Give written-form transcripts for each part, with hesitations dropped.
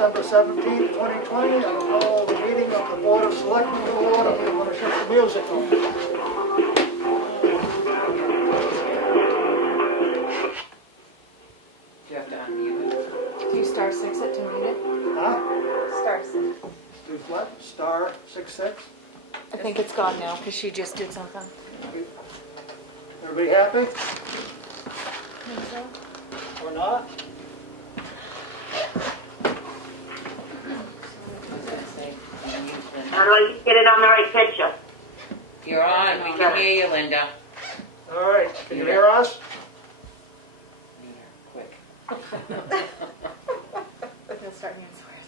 December 17th, 2020. I will call the meeting of the Board of Selectmen to order. We want to shift the music on. You have to unmute it. Do you star 6 it to mute it? Huh? Star 6. Do what? Star 66? I think it's gone now because she just did something. Everybody happy Think so? or not? How do I get it on the right picture? You're on. We can hear you, Linda. All right, can you hear us? Quick. He'll start being swears.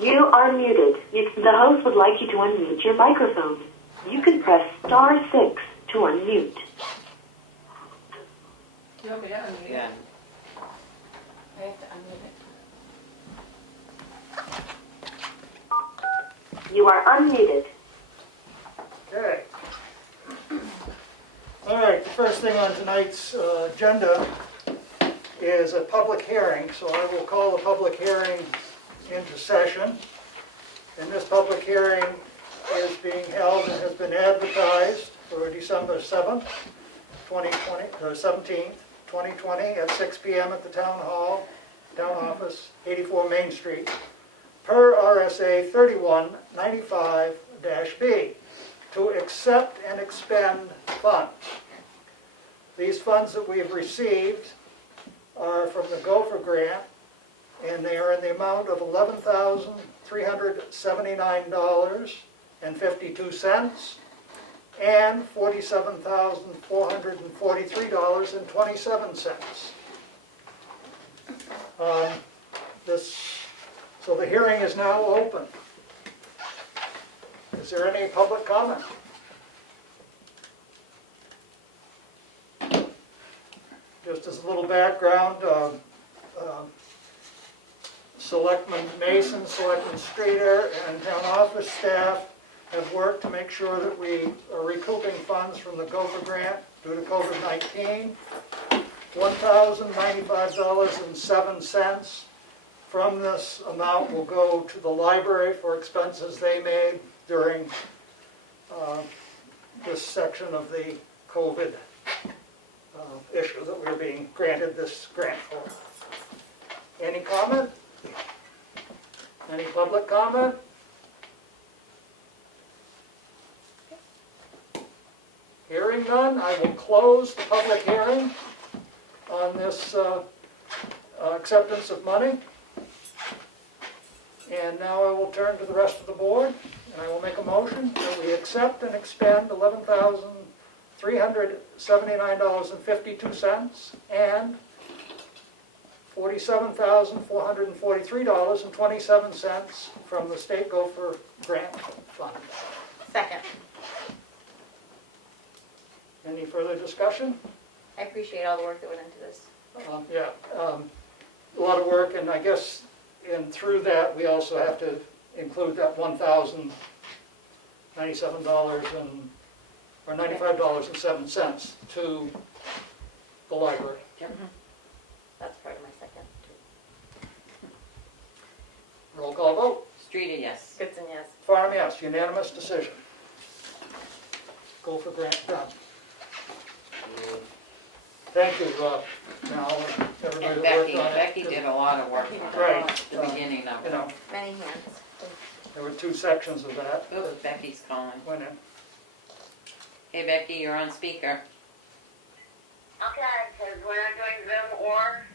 You are muted. The host would like you to unmute your microphone. You can press star 6 to unmute. You want me to unmute Yeah. it? I have to unmute it. You are unmuted. Okay. All right, the first thing on tonight's agenda is a public hearing, so I will call the public hearing into session. And this public hearing is being held and has been advertised for December 7th, 17th, 2020 at 6 p.m. at the Town Hall, Town Office, 84 Main Street, per RSA 3195-B, to accept and expend funds. These funds that we have received are from the Gopher grant, and they are in the amount of $11,379.52 and $47,443.27. So the hearing is now open. Is there any public comment? Just as a little background, Selectman Mason, Selectman Streeter, and town office staff have worked to make sure that we are recouping funds from the Gopher grant due to COVID-19. $1,095.07 from this amount will go to the library for expenses they made during this section of the COVID issue that we're being granted this grant for. Any comment? Any public comment? Hearing none, I will close the public hearing on this acceptance of money. And now I will turn to the rest of the board, and I will make a motion that we accept and expend $11,379.52 and $47,443.27 from the State Gopher Grant Fund. Second. Any further discussion? I appreciate all the work that went into this. A lot of work, and I guess through that we also have to include that $95.07 to the library. Yep. That's part of my second. Roll call vote. Streeter, yes. Goodson, yes. Farnham, yes. Unanimous decision. Gopher grant done. Thank you, now, everybody And that worked Becky. on it. Becky did a lot of work Right. at the beginning of You it. know, Many hands. there were two sections of that Oops, Becky's calling. went in. Hey, Becky, you're on speaker. Okay, because we're not doing Zoom or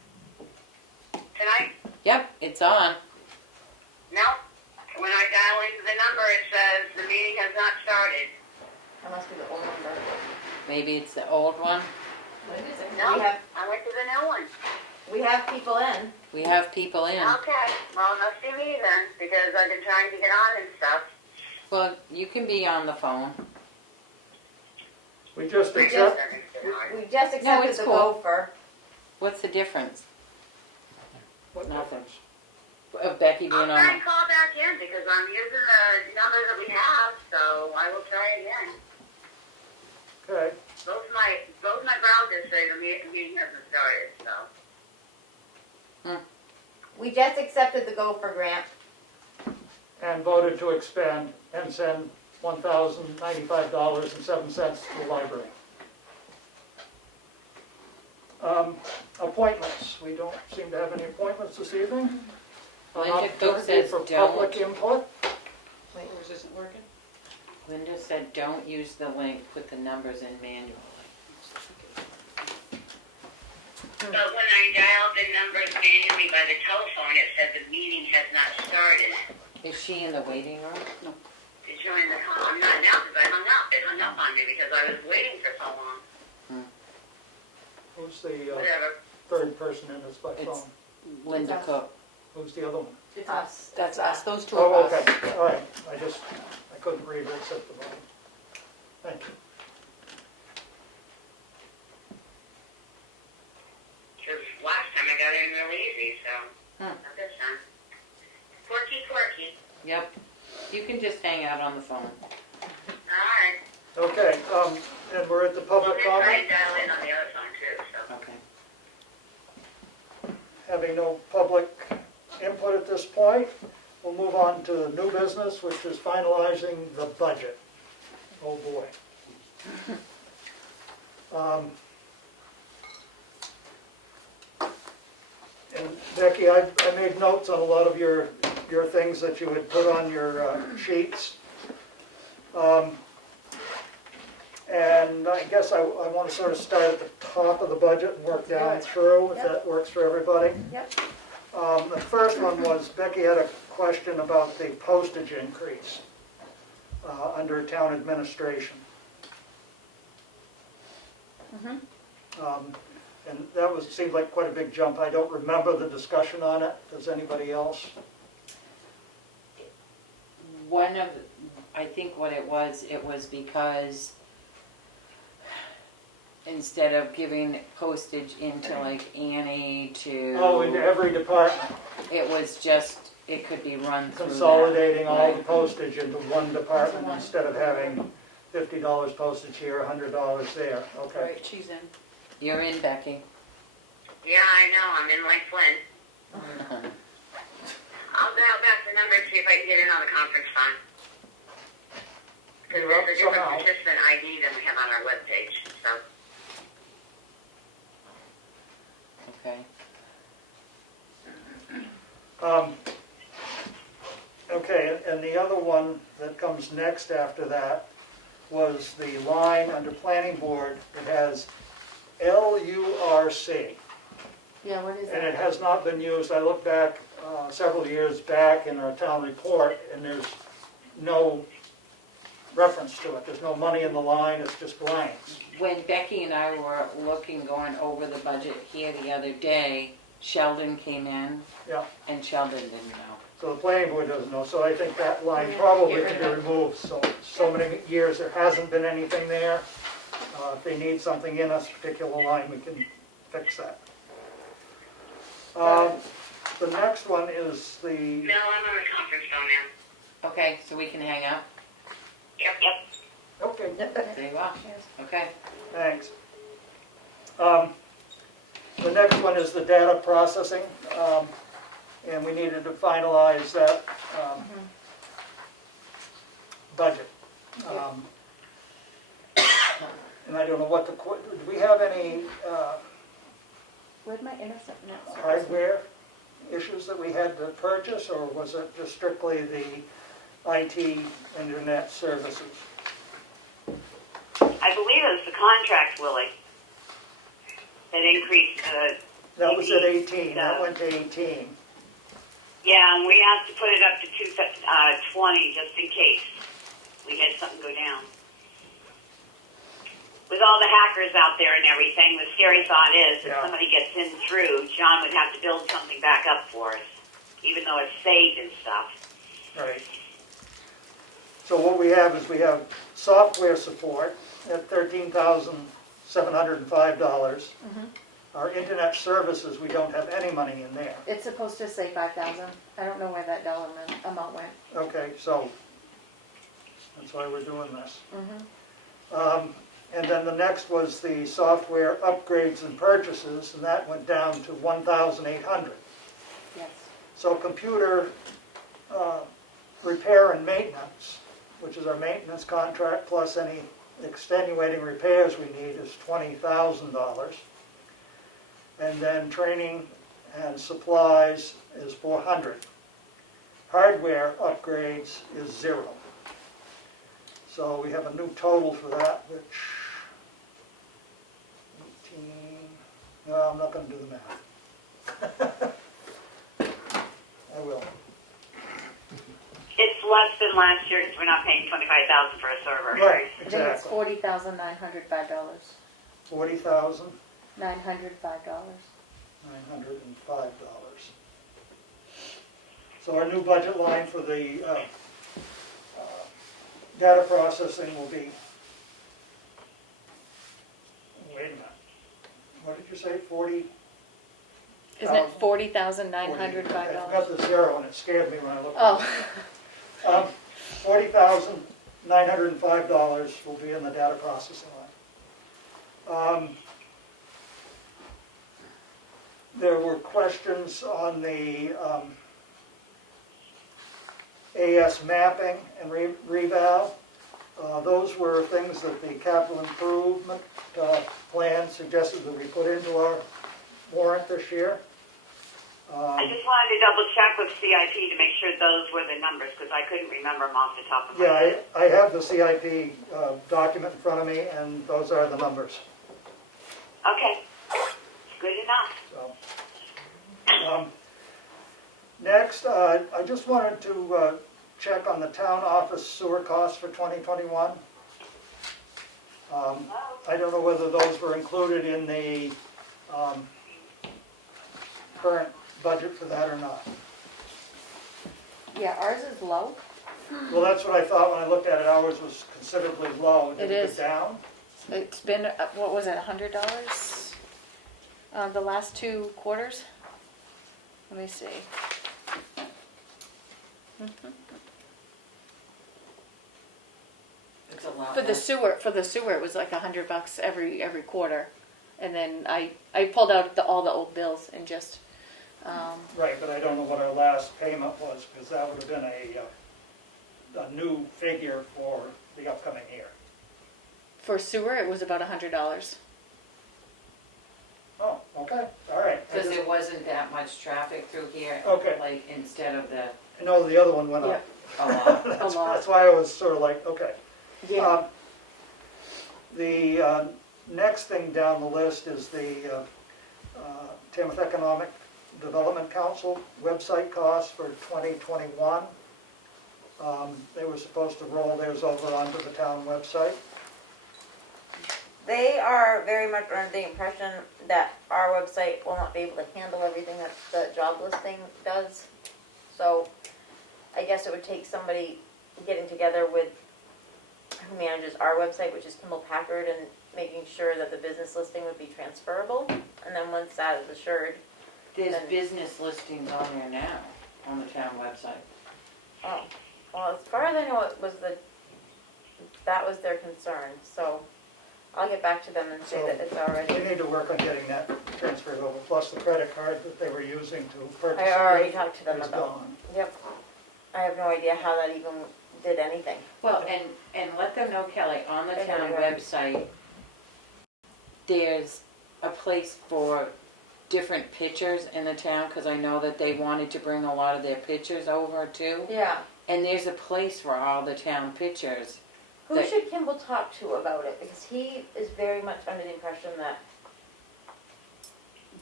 tonight? Yep, it's on. No. When I dial into the number, it says the meeting has not started. That must be the old number. Maybe it's the old one. What is it? No, I went to the new one. We have people in. We have people in. Okay, well, must be me then, because I've been trying to get on and stuff. Well, you can be on the phone. We just I accept, guess I can get on. We just accepted it's the cool. Gopher. What's the difference what Nothing. of Becky being I'll try on? and call back in, because I'm using the number that we have, so I will try again. Okay, Both my browsers say the meeting hasn't started, so. We just accepted the Gopher grant. and voted to expend and send $1,095.07 to the library. Appointments, we don't seem to have any appointments this evening. An Linda Cook opportunity says for don't. public input. Wait, yours isn't working? Linda said, don't use the link, put the numbers in manually. But when I dialed the numbers manually by the telephone, it said the meeting has not started. Is she in the waiting room? No. To join the call, I'm not now because I hung up. It hung up on me because I was waiting for so long. Who's the Whatever. third person in this by It's- phone? Linda us. Cook. Who's the other one? It's us. That's us, those two Oh, of us. okay, all right, I couldn't read it except the bottom. Thank you. Because last time I got in real easy, so not this time. Quirky. Yep. You can just hang out on the phone. All right. Okay, and we're at the Well, public they try comment. and dial in on the other phone too, so. Okay. Having no public input at this point, we'll move on to new business, which is finalizing the budget. Oh, boy. And Becky, I made notes on a lot of your things that you had put on your sheets. And I guess I want to sort of start at the top of the budget and work down Good. through, if Yep. that works for everybody. Yep. The first one was Becky had a question about the postage increase under town administration. And that seemed like quite a big jump. I don't remember the discussion on it. Does anybody else? I think what it was because instead of giving postage into like Annie to. Oh, in every department, It was just, it could be run through that. consolidating all the Right. postage into one department instead of having $50 postage here, $100 there. Okay. Right, she's in. You're in, Becky. Yeah, I know. I'm in like Flynn. I'll dial back the number and see if I can get in on the conference phone. Because You're up there's a different somehow. participant ID than we have on our webpage, so. Okay. Okay, and the other one that comes next after that was the line under planning board. It has LURC, Yeah, what is and it that? has not been used. I looked back several years back in our town report, and there's no reference to it. There's no money in the line, it's just blanks. When Becky and I were going over the budget here the other day, Sheldon came in Yeah, and Sheldon didn't know. so the planning board doesn't know, so I think that line probably Get could rid be of it. removed. So many years there hasn't been anything there. If they need something in a particular line, we can fix that. The next one is the, No, I'm on the conference phone now. Okay, so we can hang up? Yep. okay, There you are. Okay. thanks. The next one is the data processing, and we needed to finalize that budget. And I don't know what the, do we have any Where'd my innocent notes? hardware issues that we had to purchase, or was it just strictly the IT internet services? I believe it was the contract, Willie, that increased the, That was at 18, that went to 18. yeah, and we have to put it up to 20 just in case we had something go down. With all the hackers out there and everything, the scary thought is if Yeah. somebody gets in through, John would have to build something back up for us, even though it's saved and stuff. Right. So what we have is we have software support at $13,705. Our internet services, we don't have any money in there. It's supposed to say 5,000. I don't know where that dollar amount went. Okay, so that's why we're doing this. And then the next was the software upgrades and purchases, and that went down to 1,800. Yes. So computer repair and maintenance, which is our maintenance contract plus any extenuating repairs we need, is $20,000. And then training and supplies is $400. Hardware upgrades is $0. So we have a new total for that, which 18, no, I'm not going to do the math. I will. It's less than last year because we're not paying $25,000 for a server. Right, I think it's exactly. $40,905. $40,905. $905. So our new budget line for the data processing will be, wait a minute, what did you say, 40? Isn't it I $40,905? forgot the zero and it scared me when I looked. Oh, $40,905 will be in the data processing line. There were questions on the AS mapping and reval. Those were things that the capital improvement plan suggested that we put into our warrant this year. I just wanted to double check with CIP to make sure those were the numbers because I couldn't remember them off the top of my head. Yeah, I have the CIP document in front of me, and those are the numbers. Okay, good enough. So, next, I just wanted to check on the town office sewer costs for 2021. I don't know whether those were included in the current budget for that or not. yeah, ours is low. Well, that's what I thought when I looked at it. Ours was considerably low. Did It it is. go down? It's been, what was it, $100? The last 2 quarters? Let me see. It's a lot For the less. sewer, it was like $100 every quarter. And then I pulled out all the old bills and just, Right, but I don't know what our last payment was, because that would have been a new figure for the upcoming year. for sewer, it was about $100. Oh, okay, all right. I Because just- there wasn't that much traffic through here. Okay. Like, instead of the, I know the other one went up. a lot. That's A lot. that's why I was sort of like, okay. Yeah. The next thing down the list is the Tamworth Economic Development Council website costs for 2021. They were supposed to roll theirs over onto the town website. They are very much under the impression that our website will not be able to handle everything that the job listing does. So I guess it would take somebody getting together with who manages our website, which is Kimball Packard, and making sure that the business listing would be transferable. And then once that is assured, There's business listings on there now, on the town website. oh, well, as far as I know, that was their concern. So I'll get back to them and say that it's They already. need to work on getting that transferred over, plus the credit card that they were using to purchase. I already talked to them is about. gone. Yep. I have no idea how that even did anything. Well, and let them know, Kelly, on the town Everywhere. website, there's a place for different pictures in the town, because I know that they wanted to bring a lot of their pictures over too. Yeah. And there's a place for all the town pictures. Who That- should Kimball talk to about it? Because he is very much under the impression that,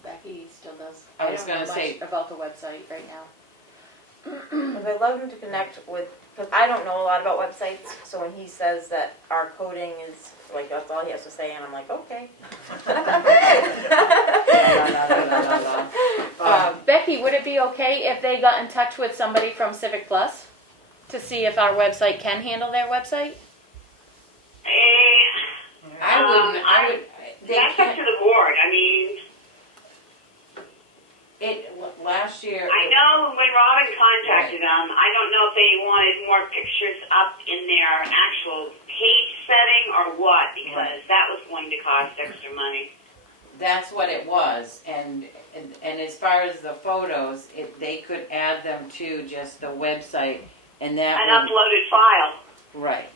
Becky still does. I was don't know gonna say- much about the website right now. because I'd love him to connect with, because I don't know a lot about websites, so when he says that our coding is, like, that's all he has to say, and I'm like, okay. Becky, would it be okay if they got in touch with somebody from Civic Plus to see if our website can handle their website? I would, they That's up can't, to the board. I mean, last year. I know when Robin contacted them, I don't know if they wanted more pictures up in their actual page setting or what, because that was going to cost extra money. that's what it was, and as far as the photos, they could add them to just the website, and that An would, uploaded file. right,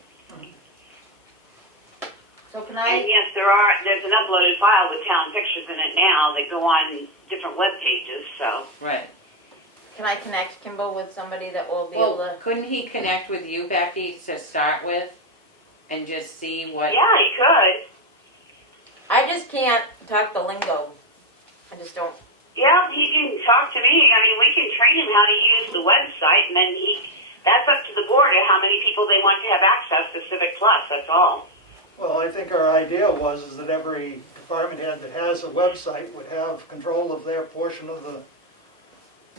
So can And I, yes, there's an uploaded file with town pictures in it now. They go on different web pages, so. right. can I connect Kimball with somebody that will be able Well, to? couldn't he connect with you, Becky, to start with, and just see what? Yeah, you could. I just can't talk the lingo. I just don't. Yeah, he can talk to me. I mean, we can train him how to use the website, and then that's up to the board of how many people they want to have access to Civic Plus, that's all. Well, I think our idea is that every department head that has a website would have control of their portion of the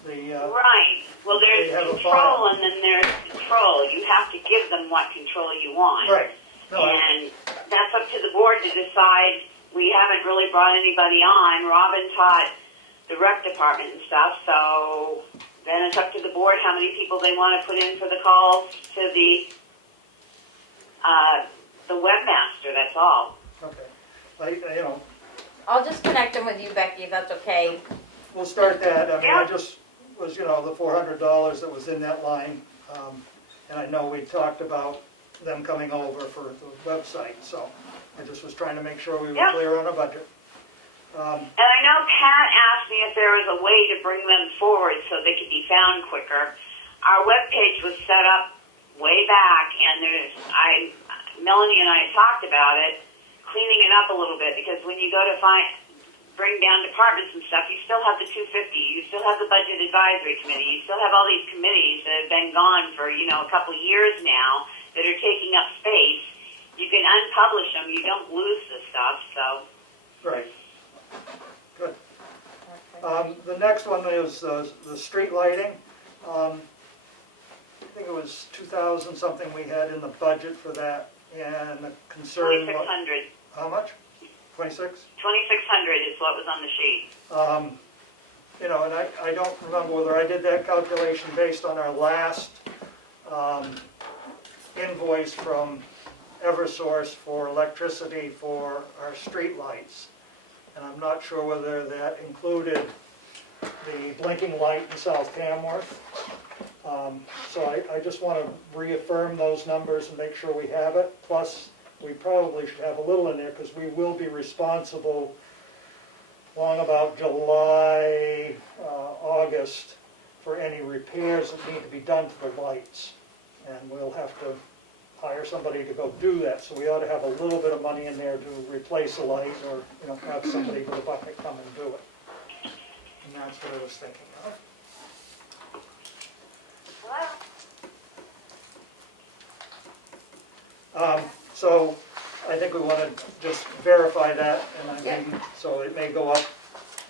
Right. Well, there's They have a control file. and then there's control. You have to give them what control you want. right. No, And that's up to the board to decide. We haven't really brought anybody on. Robin taught the rec department and stuff, so then it's up to the board how many people they want to put in for the calls to the webmaster, that's all. okay. I'll just connect them with you, Becky, if that's okay. We'll start that. I mean, Yeah. I just was, the $400 that was in that line. And I know we talked about them coming over for the website, so I just was trying to make sure we were Yeah. clear on a budget. And I know Pat asked me if there was a way to bring them forward so they could be found quicker. Our webpage was set up way back, and Melanie and I had talked about it, cleaning it up a little bit, because when you go to bring down departments and stuff, you still have the 250, you still have the Budget Advisory Committee, you still have all these committees that have been gone for, a couple years now that are taking up space. You can unpublish them, you don't lose the stuff, so. Right. Good. The next one is the street lighting. I think it was 2,000 something we had in the budget for that, and the concern. 2,600. How much? 26? 2,600 is what was on the sheet. And I don't remember whether I did that calculation based on our last invoice from Eversource for electricity for our street lights. And I'm not sure whether that included the blinking light in South Tamworth. So I just want to reaffirm those numbers and make sure we have it. Plus, we probably should have a little in there because we will be responsible long about July, August for any repairs that need to be done to the lights. And we'll have to hire somebody to go do that. So we ought to have a little bit of money in there to replace a light or have somebody with a bucket come and do it. And that's what I was thinking of. So I think we want to just verify that, and so it may go up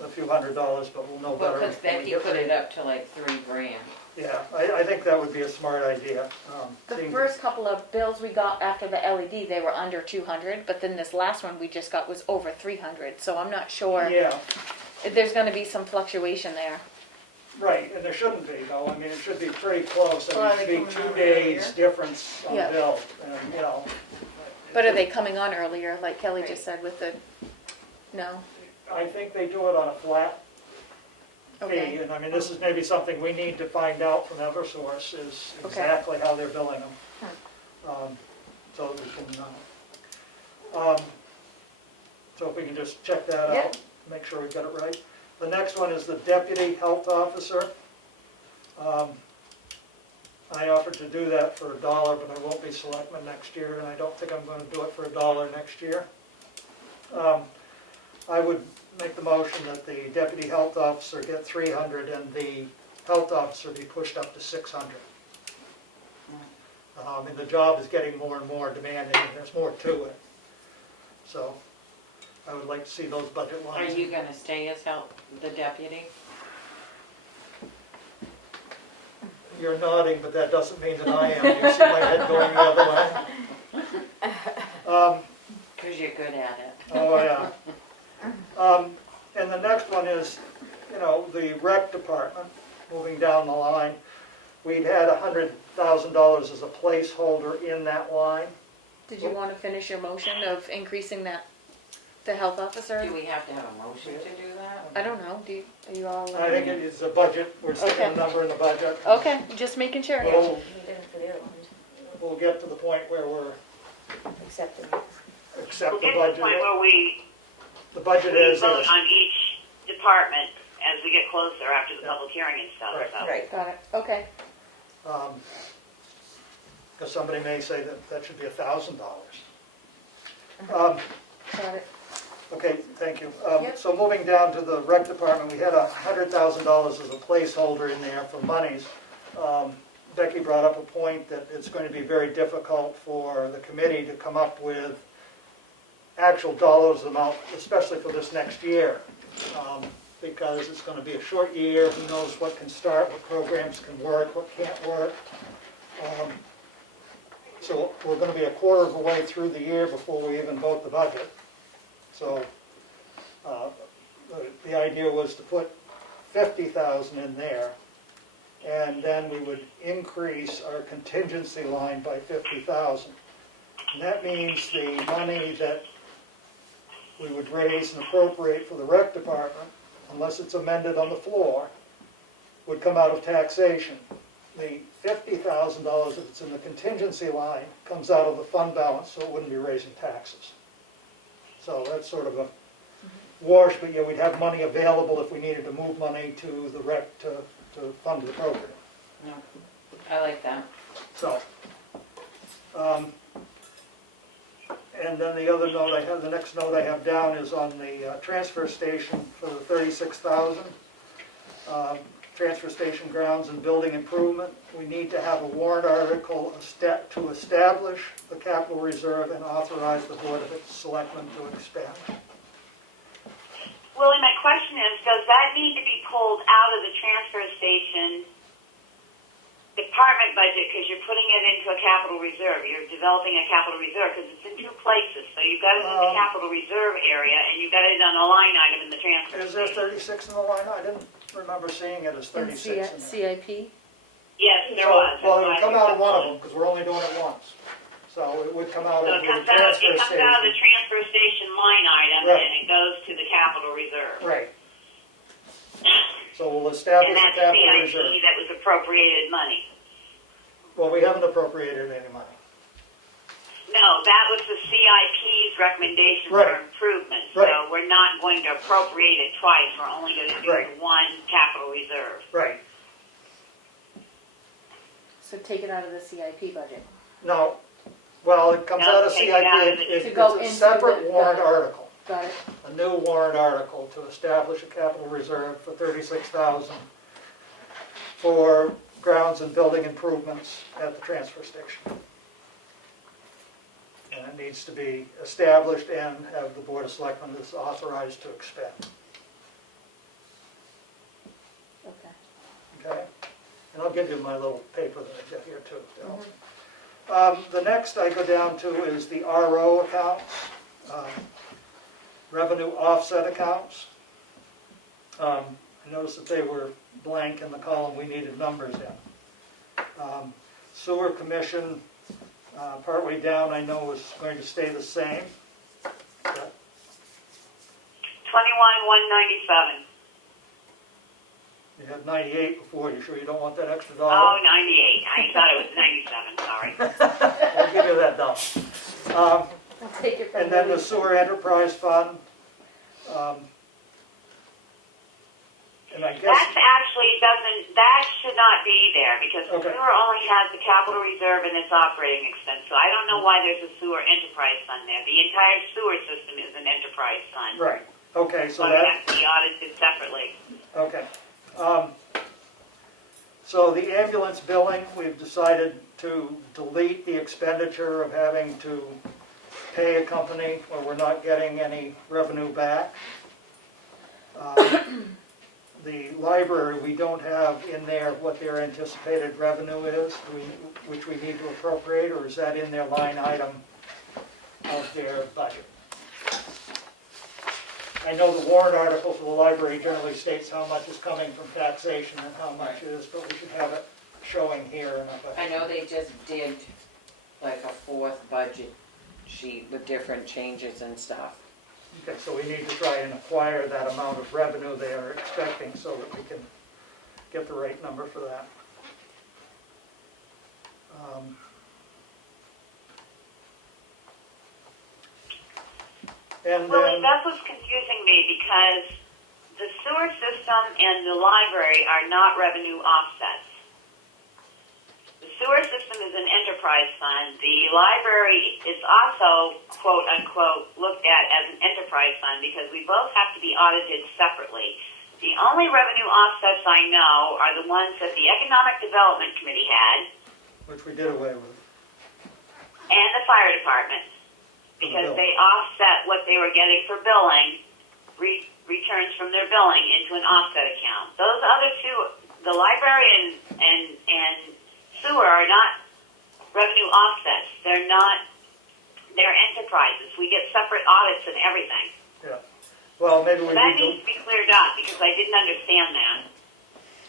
a few $100, but we'll know Well, better. because when we Becky get put there. it up to like $3,000. Yeah, I think that would be a smart idea. The seeing- first couple of bills we got after the LED, they were under 200, but then this last one we just got was over 300. So I'm not sure Yeah, if there's going to be some fluctuation there. right, and there shouldn't be, though. I mean, it should be pretty close. Well, I are mean, they it should be coming 2 on days earlier? difference on Yeah. bill, and. But are they coming on earlier, like Kelly just said with the, no? I think they do it on a flat fee, Okay. and I mean, this is maybe something we need to find out from Eversource, is Okay. exactly how they're billing them. So that we can, so if we can just check that Yep. out, make sure we got it right. The next one is the deputy health officer. I offered to do that for $1, but I won't be selectman next year, and I don't think I'm going to do it for $1 next year. I would make the motion that the deputy health officer get 300 and the health officer be pushed up to 600. And the job is getting more and more demanding, and there's more to it. So I would like to see those budget Are lines. you gonna stay as the deputy? You're nodding, but that doesn't mean that I am. You see my head going the other way? Because you're good at it. Oh, yeah. And the next one is, the rec department, moving down the line. We'd had $100,000 as a placeholder in that line. Did you want to finish your motion of increasing that The health officer? Do we have to have a motion to do that? I don't know, are you all? I think it is a budget, we're setting a Okay. number in the budget. Okay, just making sure. We'll, You didn't for the other ones, we'll get to the point where we're accepted. accept We'll the get to the budget. point where we The budget is, vote on each department as we get closer after the Yeah. public hearing and stuff, Right. so. Right. Got it, okay. because somebody may say that that should be $1,000. Got it. Okay, thank you. Yep. So moving down to the rec department, we had $100,000 as a placeholder in there for monies. Becky brought up a point that it's going to be very difficult for the committee to come up with actual dollars amount, especially for this next year, because it's going to be a short year. Who knows what can start, what programs can work, what can't work. So we're going to be a quarter of the way through the year before we even vote the budget. So the idea was to put 50,000 in there, and then we would increase our contingency line by 50,000. And that means the money that we would raise and appropriate for the rec department, unless it's amended on the floor, would come out of taxation. The $50,000 if it's in the contingency line comes out of the fund balance, so it wouldn't be raising taxes. So that's sort of a wash, but yeah, we'd have money available if we needed to move money to the rec to fund the program. No, I like that. So, and then the other note I have, the next note I have down is on the transfer station for the 36,000. Transfer station grounds and building improvement. We need to have a warrant article to establish the capital reserve and authorize the Board of Selectmen to expend. Willie, my question is, does that need to be pulled out of the transfer station department budget because you're putting it into a capital reserve? You're developing a capital reserve because it's in two places. So you've got it in the capital reserve area and you've got it on a line item in the transfer Is there station. 36 in the line? I didn't remember seeing it as In 36 in there. CIP? Yes, there So, was. well, it That's would come why I out of picked one up of them, because we're only doing it once. So it would come out So of it the comes out of transfer the station. transfer station line item Right. and it goes to the capital reserve. Right. So we'll establish And a that's capital CIP reserve. that was appropriated money. Well, we haven't appropriated any money. No, that was the CIP's recommendation Right. for improvement. Right. So we're not going to appropriate it twice. We're only going to do Right. one capital reserve. Right. So take it out of the CIP budget. No, well, it comes No, out of take it CIP. out of the- It's To go a into separate the- warrant article. Got it? A new warrant article to establish a capital reserve for 36,000 for grounds and building improvements at the transfer station. And it needs to be established and have the Board of Selectmen is authorized to expend. Okay. Okay? And I'll give you my little paper that I got here too. The next I go down to is the RO accounts, revenue offset accounts. I noticed that they were blank in the column we needed numbers in. Sewer commission, partway down, I know is going to stay the same. 21,197. You had 98 before, you sure you don't want that extra dollar? Oh, 98. I thought it was 97, sorry. I'll give you that dollar. I'll take it from And then the Louis. sewer enterprise fund. And I guess, That's actually that should not be there because the Okay. sewer only has the capital reserve and its operating expense. So I don't know why there's a sewer enterprise fund there. The entire sewer system is an enterprise fund. right, okay, so So it that, has to be audited separately. okay. So the ambulance billing, we've decided to delete the expenditure of having to pay a company where we're not getting any revenue back. The library, we don't have in there what their anticipated revenue is, which we need to appropriate, or is that in their line item of their budget? I know the warrant article for the library generally states how much is coming from taxation and how much is, but we should have it showing here in our budget. I know they just did like a fourth budget sheet with different changes and stuff. Okay, so we need to try and acquire that amount of revenue they are expecting so that we can get the right number for that. And Willie, then, that's what's confusing me because the sewer system and the library are not revenue offsets. The sewer system is an enterprise fund. The library is also, quote unquote, looked at as an enterprise fund because we both have to be audited separately. The only revenue offsets I know are the ones that the Economic Development Committee had which we did away with. and the fire department because they offset what they were getting for billing, returns from their billing into an offset account. Those other two, the library and sewer are not revenue offsets. They're enterprises. We get separate audits and everything. Yeah. Well, maybe we So that need needs to be cleared up because I didn't understand that.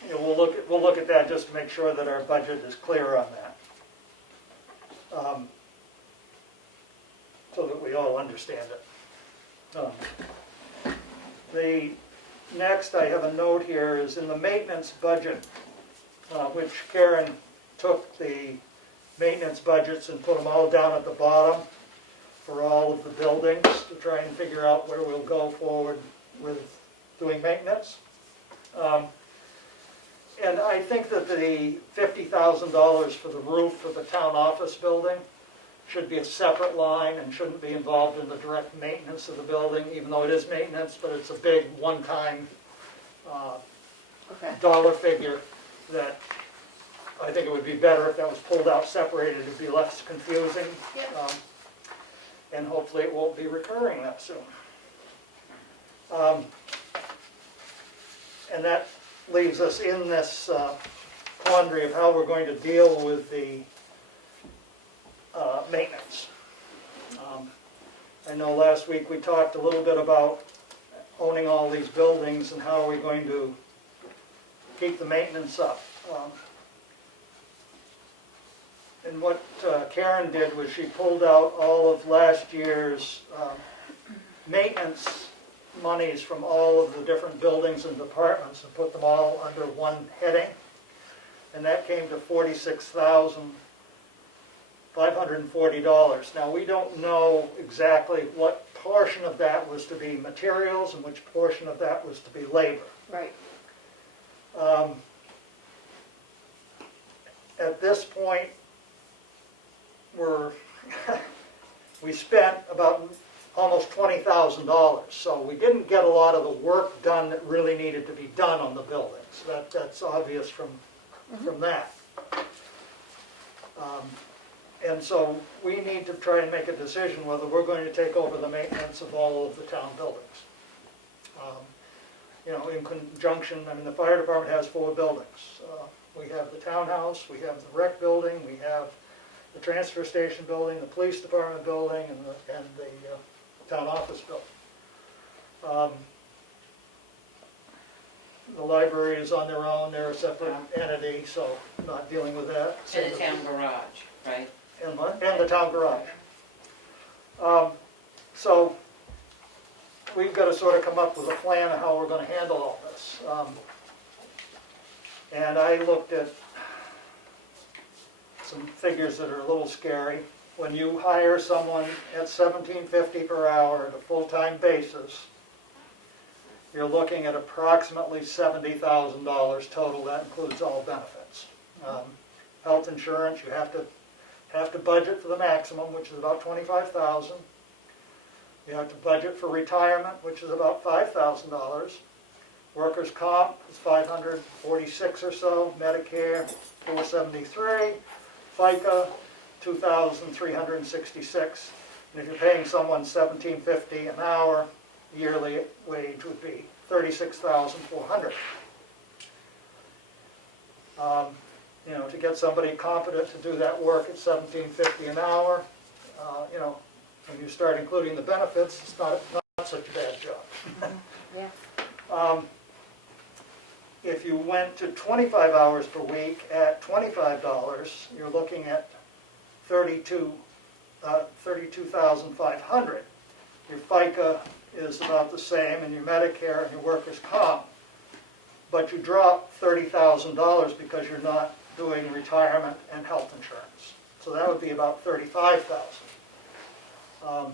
yeah, we'll look at that just to make sure that our budget is clear on that. So that we all understand it. The next, I have a note here, is in the maintenance budget, which Karen took the maintenance budgets and put them all down at the bottom for all of the buildings to try and figure out where we'll go forward with doing maintenance. And I think that the $50,000 for the roof of the town office building should be a separate line and shouldn't be involved in the direct maintenance of the building, even though it is maintenance, but it's a big one-time Okay. dollar figure that I think it would be better if that was pulled out separated. It'd be less confusing. Yep. And hopefully it won't be recurring that soon. And that leaves us in this quandary of how we're going to deal with the maintenance. I know last week we talked a little bit about owning all these buildings and how are we going to keep the maintenance up. And what Karen did was she pulled out all of last year's maintenance monies from all of the different buildings and departments and put them all under one heading. And that came to $46,540. Now, we don't know exactly what portion of that was to be materials and which portion of that was to be labor. Right. At this point, we spent about almost $20,000, so we didn't get a lot of the work done that really needed to be done on the buildings. That's obvious from that. And so we need to try and make a decision whether we're going to take over the maintenance of all of the town buildings. You know, in conjunction, I mean, the fire department has 4 buildings. We have the townhouse, we have the rec building, we have the transfer station building, the police department building, and the town office building. The library is on their own, they're a separate entity, so I'm not dealing with that. And the town garage, right? And the town garage. So we've got to sort of come up with a plan of how we're going to handle all this. And I looked at some figures that are a little scary. When you hire someone at $17.50 per hour at a full-time basis, you're looking at approximately $70,000 total. That includes all benefits. Health insurance, you have to budget for the maximum, which is about $25,000. You have to budget for retirement, which is about $5,000. Workers' comp is $546 or so. Medicare, $473. FICA, $2,366. And if you're paying someone $17.50 an hour, yearly wage would be $36,400. You know, to get somebody competent to do that work at $17.50 an hour, you know, when you start including the benefits, it's not such a bad job. Yeah. If you went to 25 hours per week at $25, you're looking at $32,500. Your FICA is about the same, and your Medicare and your workers' comp, but you drop $30,000 because you're not doing retirement and health insurance. So that would be about $35,000.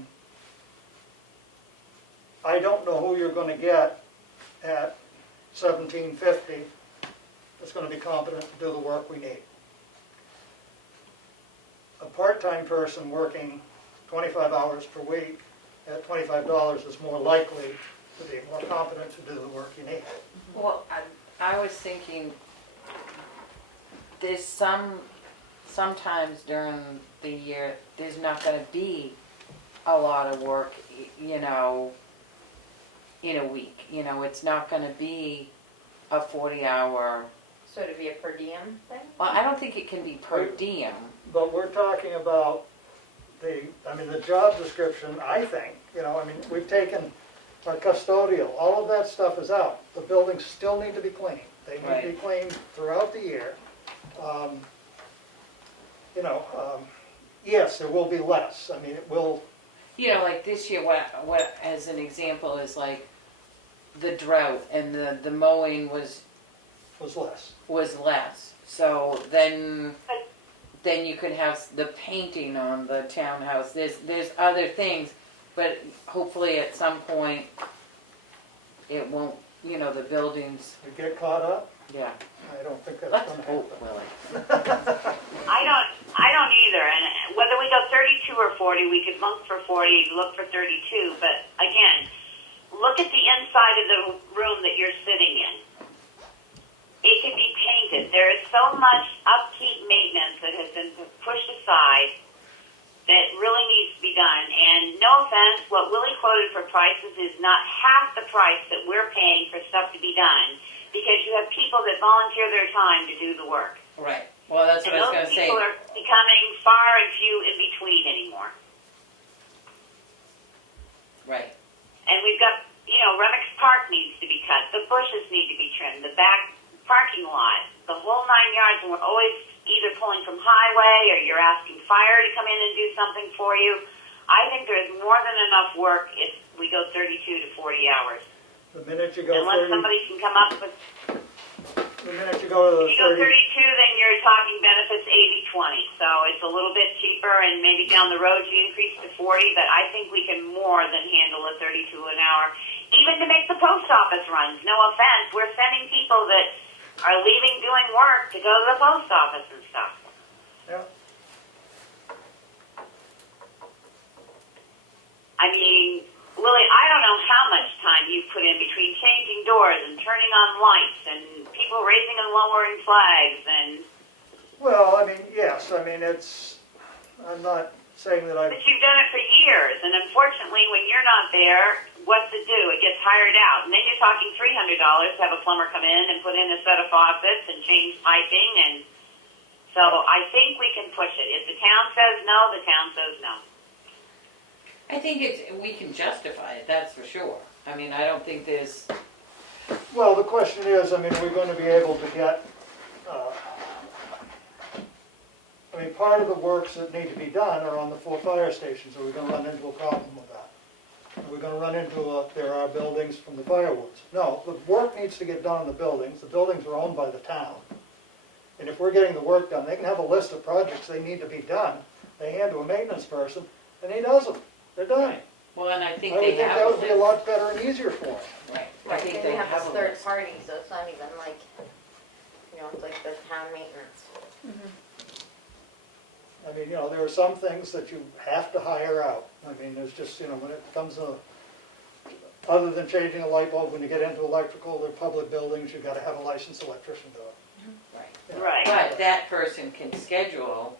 I don't know who you're going to get at $1,750 that's going to be competent to do the work we need. A part-time person working 25 hours per week at $25 is more likely to be more competent to do the work you need. Well, I was thinking, there's sometimes during the year, there's not gonna be a lot of work, you know, in a week. You know, it's not gonna be a 40-hour, So it'd be a per diem thing? well, I don't think it can be per diem. But we're talking about the job description, I think, we've taken our custodial, all of that stuff is out. The buildings still need to be cleaned. They need to be cleaned throughout the year. Yes, there will be less. I mean, it will, You know, like this year, what as an example is like the drought and the mowing was less. less. So then you could have the painting on the townhouse. There's other things, but hopefully at some point it won't. You know, the buildings. We get caught up? Yeah. I don't think that's Let's going to hope, happen. Willie. I don't either. And whether we go 32 or 40, we could look for 40, look for 32. But again, look at the inside of the room that you're sitting in. It can be painted. There is so much upkeep maintenance that has been pushed aside that really needs to be done. And no offense, what Willie quoted for prices is not half the price that we're paying for stuff to be done, because you have people that volunteer their time to do the work. Right. Well, that's what I was going to say. And those people are becoming far and few in between anymore. Right. And we've got, Remix Park needs to be cut. The bushes need to be trimmed. The back parking lot, the whole 9 yards, and we're always either pulling from highway or you're asking fire to come in and do something for you. I think there's more than enough work if we go 32 to 40 hours. The minute you go Unless 30, somebody can come up with, the minute you go to if the you go 32, 30, then you're talking benefits 80-20. So it's a little bit cheaper, and maybe down the road you increase to 40, but I think we can more than handle a 32 an hour. Even to make the post office runs, no offense, we're sending people that are leaving doing work to go to the post office and stuff. yeah. I mean, Willie, I don't know how much time you've put in between changing doors and turning on lights and people raising and lowering flags and... Well, yes, I'm not saying that But you've done it for years, and unfortunately, when you're not there, what's it do? It gets hired out, and then you're talking $300 to have a plumber come in and put in a set of faucets and change piping, and so I think we can push it. If the town says no, the town says no. I think we can justify it. That's for sure. I mean, I don't think there's. Well, the question is, are we going to be able to get, part of the works that need to be done are on the 4 fire stations. Are we going to run into a problem with that? Are we going to run into there are buildings from the firewoods? No, the work needs to get done on the buildings. The buildings are owned by the town. And if we're getting the work done, they can have a list of projects they need to be done. They hand to a maintenance person, and he does them. They're done. Right. Well, and I think I would they think have. that would be a lot better and easier for them. Right. I Right, think and they they have have this a third list. party, so it's not even like, it's like the town maintenance. There are some things that you have to hire out. There's just, when it comes to, other than changing a light bulb, when you get into electrical, they're public buildings, you've got to have a licensed electrician do it. Right. You know. Right. But that person can schedule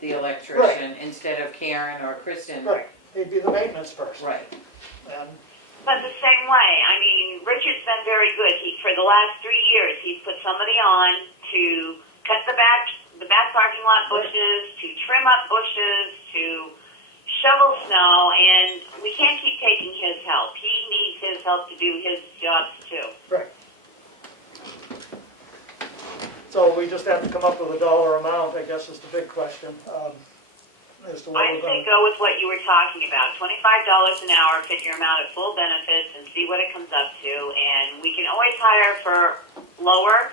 the electrician instead of Karen or Kristen. Right, he'd be the maintenance person. Right. And, But the same way, Richard's been very good. For the last 3 years, he's put somebody on to cut the back parking lot bushes, to trim up bushes, to shovel snow, and we can't keep taking his help. He needs his help to do his jobs too. right. So we just have to come up with a dollar amount, I guess is the big question. as to what I'd we're say going to... go with what you were talking about, $25 an hour, figure them out at full benefits and see what it comes up to. And we can always hire for lower,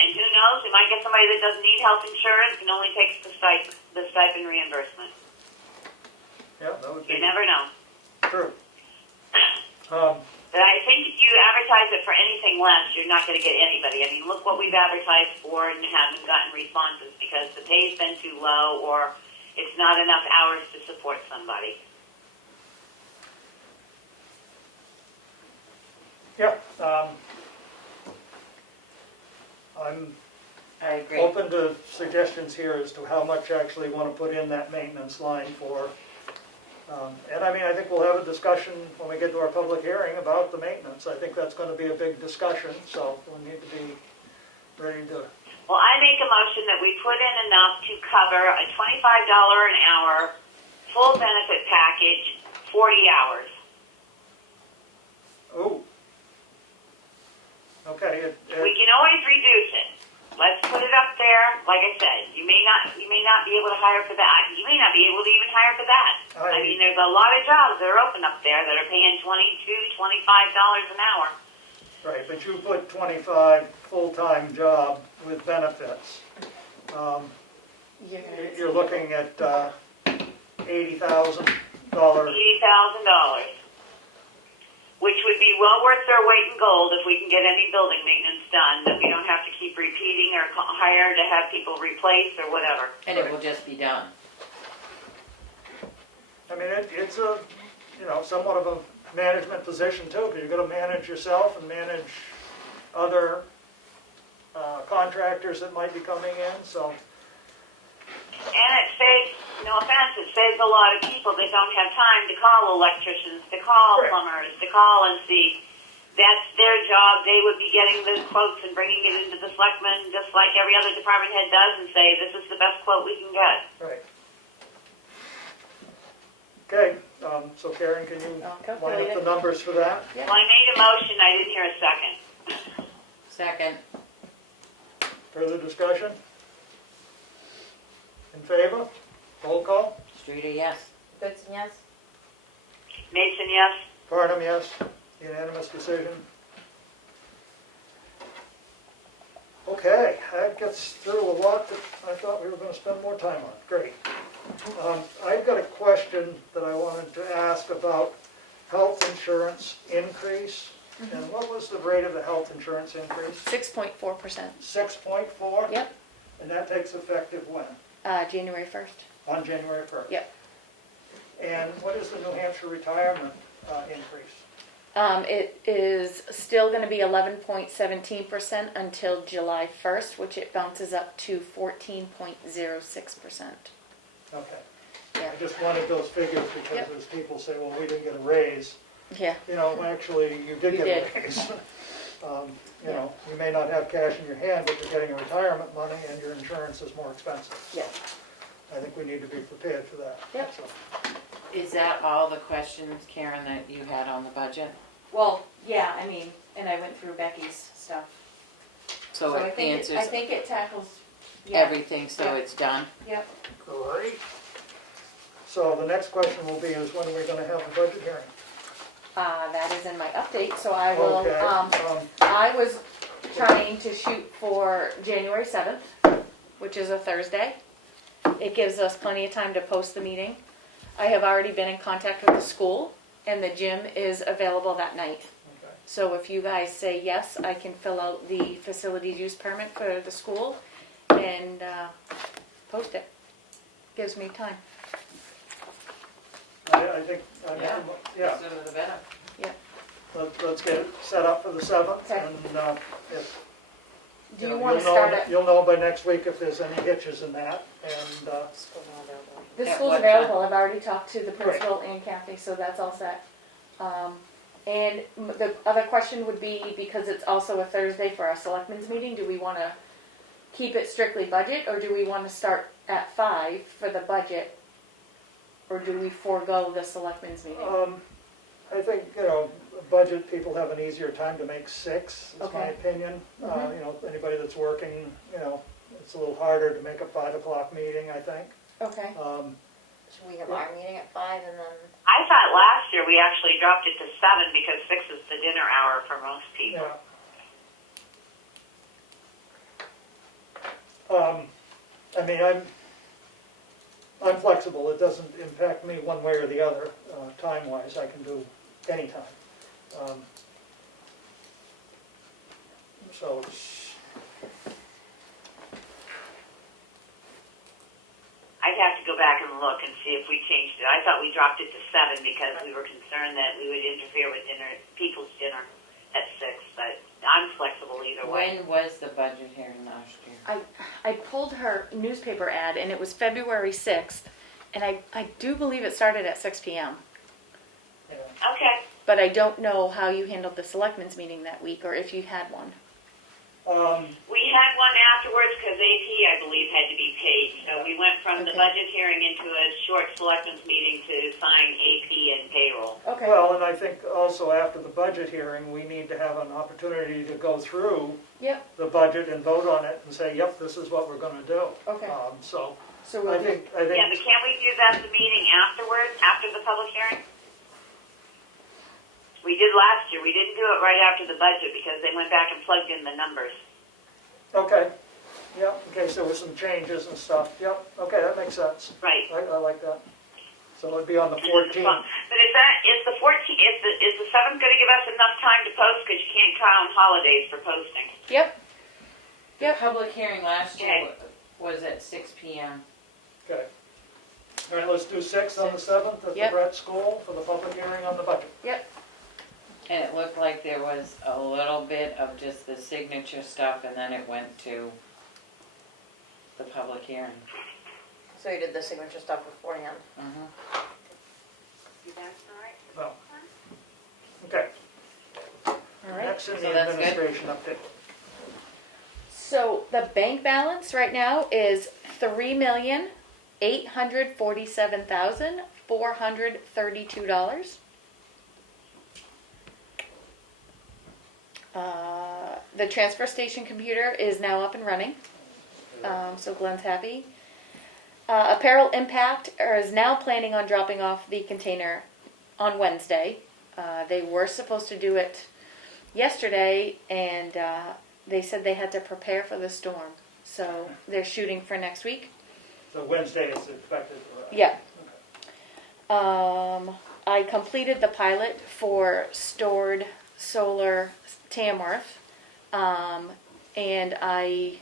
and who knows, we might get somebody that doesn't need health insurance and only takes the stipend reimbursement. Yeah, that would be You never know. true. But I think if you advertise it for anything less, you're not going to get anybody. I mean, look what we've advertised for and haven't gotten responses because the pay's been too low or it's not enough hours to support somebody. Yeah, I'm I agree. open to suggestions here as to how much you actually want to put in that maintenance line for. And I mean, I think we'll have a discussion when we get to our public hearing about the maintenance. I think that's going to be a big discussion, so we'll need to be ready to... Well, I make a motion that we put in enough to cover a $25 an hour full benefit package, 40 hours. Oh. Okay, We can always reduce it. Let's put it up there. Like I said, you may not be able to hire for that. You may not be able to even hire for that. I mean, there's a lot of jobs that are open up there that are paying $22, $25 an hour. right, but you put 25 full-time job with benefits. You're looking at $80,000. $80,000. Which would be well worth their weight in gold if we can get any building maintenance done, that we don't have to keep repeating or hire to have people replaced or whatever. And it will just be done. I mean, it's a, somewhat of a management position too, because you're going to manage yourself and manage other contractors that might be coming in, so. And it saves, no offense, it saves a lot of people that don't have time to call electricians, to call Right. plumbers, to call and see. That's their job. They would be getting the quotes and bringing it into the selectmen just like every other department head does and say, this is the best quote we can get. Right. Okay, so Karen, can you I'll line calculate up the it. numbers for that? Yeah. Well, I made a motion. I didn't hear a second. Second. Further discussion? In favor? Roll call? Streeter, yes. Goodson, yes? Mason, yes? Farnham, yes. Unanimous decision. Okay, that gets through a lot that I thought we were going to spend more time on. Great. I've got a question that I wanted to ask about health insurance increase. And what was the rate of the health insurance increase? 6.4%. 6.4? Yep, And that takes effective when? January 1st. On January 1st? Yep. And what is the New Hampshire retirement increase? It is still gonna be 11.17% until July 1st, which it bounces up to 14.06%. Okay. Yeah. I just wanted those figures because Yep. as people say, well, we didn't get a raise. Yeah, Actually, you did You get did. a raise. You may not have cash in your hand, but you're getting a retirement money and your insurance is more expensive. So yeah. I think we need to be prepared for that. Yep. So, Is that all the questions, Karen, that you had on the budget? Well, yeah, I mean, and I went through Becky's stuff. So I it think answers I think it tackles, yeah. everything, so Yeah. it's done? Yep. Great. So the next question will be is when are we going to have the budget hearing? That is in my update, so I will, Okay. I was trying to shoot for January 7th, which is a Thursday. It gives us plenty of time to post the meeting. I have already been in contact with the school, and the gym is available that night. Okay. So if you guys say yes, I can fill out the facilities use permit for the school and post it. Gives me time. I think, yeah, Sooner the better. let's get it set up for the 7th. Okay. And if Do you want to start at, You'll know by next week if there's any hitches in that, and, the At school's what available, I've already talked to the principal and Kathy, so that's all set. And the other question would be, because it's also a Thursday for our selectmen's meeting, do we want to keep it strictly budget, or do we want to start at 5 for the budget? Or do we forego the selectmen's meeting? I think, budget, people have an easier time to make 6, is my Okay. opinion. Mhm. Anybody that's working, it's a little harder to make a 5 o'clock meeting, I think. Okay, Should we have our meeting at 5 and then? I thought last year we actually dropped it to 7 because 6 is the dinner hour for most people. Yeah. I mean, I'm flexible, it doesn't impact me one way or the other, time-wise, I can do any time. So it's, I'd have to go back and look and see if we changed it. I thought we dropped it to 7 because we were concerned that we would interfere with people's dinner at 6, but I'm flexible either way. When was the budget hearing last year? I pulled her newspaper ad and it was February 6th, and I do believe it started at 6 p.m. yeah. Okay. But I don't know how you handled the selectmen's meeting that week, or if you had one. We had one afterwards because AP, I believe, had to be paid. So we went from the Okay. budget hearing into a short selectmen's meeting to sign AP and payroll. Okay. Well, and I think also after the budget hearing, we need to have an opportunity to go through Yep. the budget and vote on it and say, yep, this is what we're gonna do. Okay. So, So I we'll do, think, Yeah, but can't we do that the meeting afterwards, after the public hearing? We did last year. We didn't do it right after the budget because they went back and plugged in the numbers. okay, yeah, in case there was some changes and stuff, yep, okay, that makes sense. Right. I like that. So it'd be on the But 14th. is the 14th, is the 7th going to give us enough time to post? Because you can't count holidays for posting. yep. The Yep. public hearing last year Okay. was at 6 p.m. Okay. All right, let's do 6 on the 7th at the Yep. Brett School for the public hearing on the budget. And it looked like there was a little bit of just the signature stuff, and then it went to the public hearing. So you did the signature stuff beforehand. Mhm. No. Okay, All right. next in So the that's good. administration update. So the bank balance right now is $3,847,432. The transfer station computer is now up and running, so Glenn's happy. Apparel Impact is now planning on dropping off the container on Wednesday. They were supposed to do it yesterday, and they said they had to prepare for the storm. So they're shooting for next week. So Wednesday is expected to arrive. Yeah. I completed the pilot for stored solar Tamworth, and I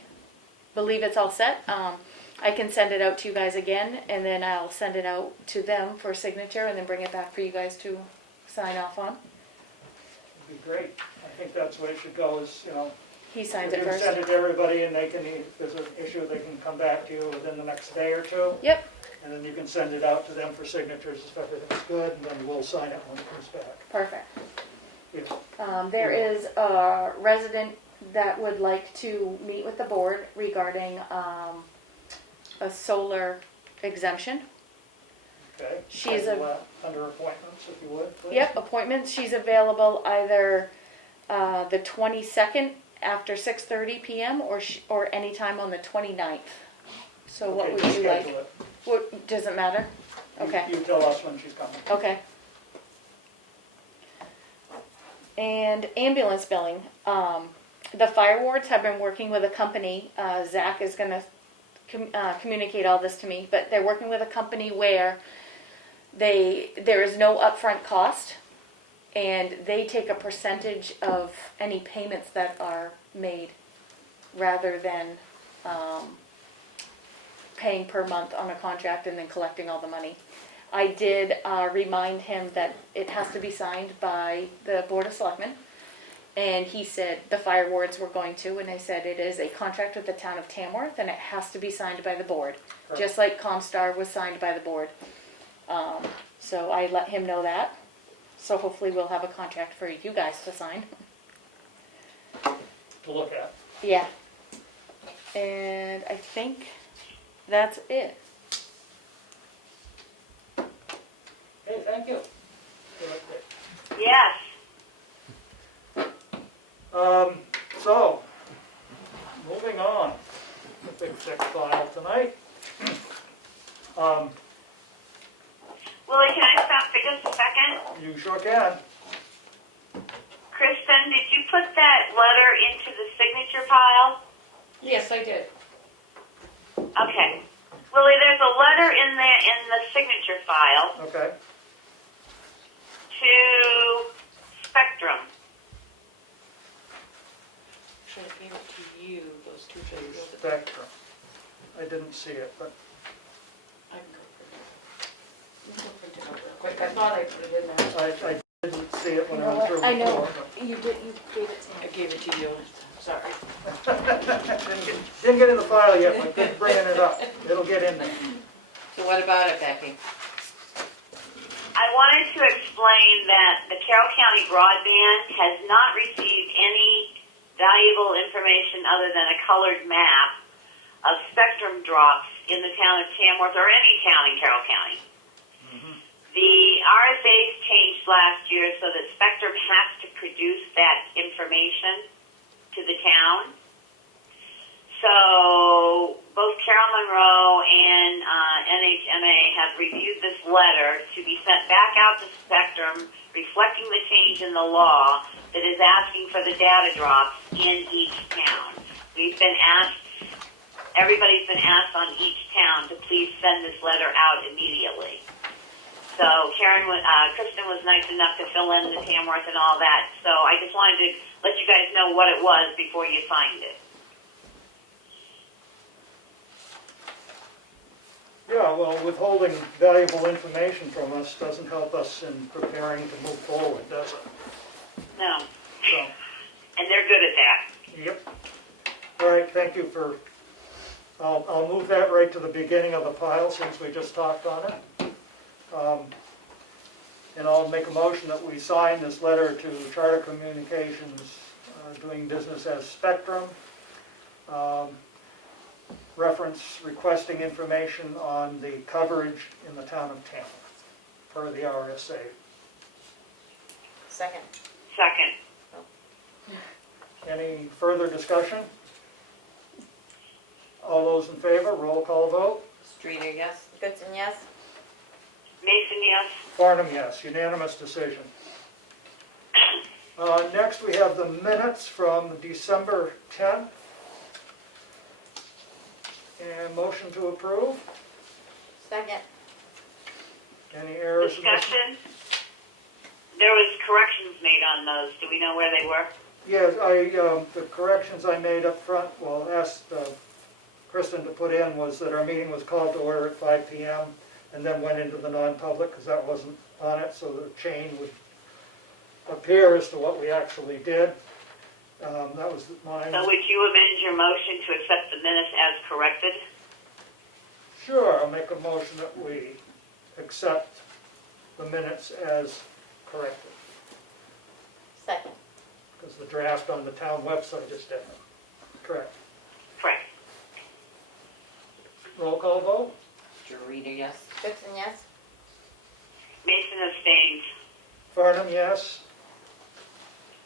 believe it's all set. I can send it out to you guys again, and then I'll send it out to them for signature, and then bring it back for you guys to sign off on. It'd be great. I think that's the way it should go is, you know, He signs if it you first. send it to everybody and they can, if there's an issue, they can come back to you within the next day or two. Yep, And then you can send it out to them for signatures if everything's good, and then we'll sign it when it comes back. perfect. Yeah. There is a resident that would like to meet with the board regarding a solar exemption. Okay. She's Under appointments, if you would, please. Yep, appointments. She's available either the 22nd after 6:30 p.m. or anytime on the 29th. So what Okay, would just you like? schedule it. What, does it matter? You- Okay. You tell us when she's coming. Okay. And ambulance billing. The fire wards have been working with a company. Zach is going to communicate all this to me, but they're working with a company where there is no upfront cost, and they take a percentage of any payments that are made, rather than paying per month on a contract and then collecting all the money. I did remind him that it has to be signed by the Board of Selectmen, and he said the fire wards were going to, and I said it is a contract with the town of Tamworth, and it has to be signed by the board, just like Comstar was signed by the board. So I let him know that. So hopefully we'll have a contract for you guys to sign. To look at. Yeah. And I think that's it. Hey, thank you. Good update. Yes. So, moving on, the big thick file tonight. letter into the signature pile? Yes, I did. Okay. Lily, there's a letter in the signature file Okay, to Spectrum. Actually, I gave it to you, those two things. Spectrum. I didn't see it, but I can go print it. You can go print it out real quick. I thought I put it in there. I didn't see it when You I know went through what? I know, before. you gave it to I me. gave it to you. Sorry. Didn't get in the file yet, but good bringing it up. It'll get in there. So what about it, Becky? I wanted to explain that the Carroll County Broadband has not received any valuable information other than a colored map of spectrum drops in the town of Tamworth or any town in Carroll County. The RSA's changed last year so that Spectrum has to produce that information to the town. So both Carol Monroe and NHMA have reviewed this letter to be sent back out to Spectrum, reflecting the change in the law that is asking for the data drops in each town. Everybody's been asked on each town to please send this letter out immediately. So Kristen was nice enough to fill in the Tamworth and all that. So I just wanted to let you guys know what it was before you signed it. Yeah, well, withholding valuable information from us doesn't help us in preparing to move forward, does it? No. So, And they're good at that. yep. All right, thank you for, I'll move that right to the beginning of the pile since we just talked on it. And I'll make a motion that we sign this letter to Charter Communications doing business as Spectrum. Reference requesting information on the coverage in the town of Tamworth per the RSA. Second. Second. Any further discussion? All those in favor, roll call vote. Streeter, yes? Goodson, yes? Mason, yes. Farnham, yes. Unanimous decision. Next, we have the minutes from December 10th. And motion to approve. Second. Any errors? Discussion. There was corrections made on those. Do we know where they were? Yes, the corrections I made up front, well, asked Kristen to put in was that our meeting was called to order at 5 p.m. and then went into the non-public because that wasn't on it, so the chain would appear as to what we actually did. That was mine. So would you amend your motion to accept the minutes as corrected? Sure, I'll make a motion that we accept the minutes as corrected, Second. because the draft on the town website is different. Correct. Correct. Roll call vote? Streeter, yes? Goodson, yes? Mason abstains. Farnham, yes.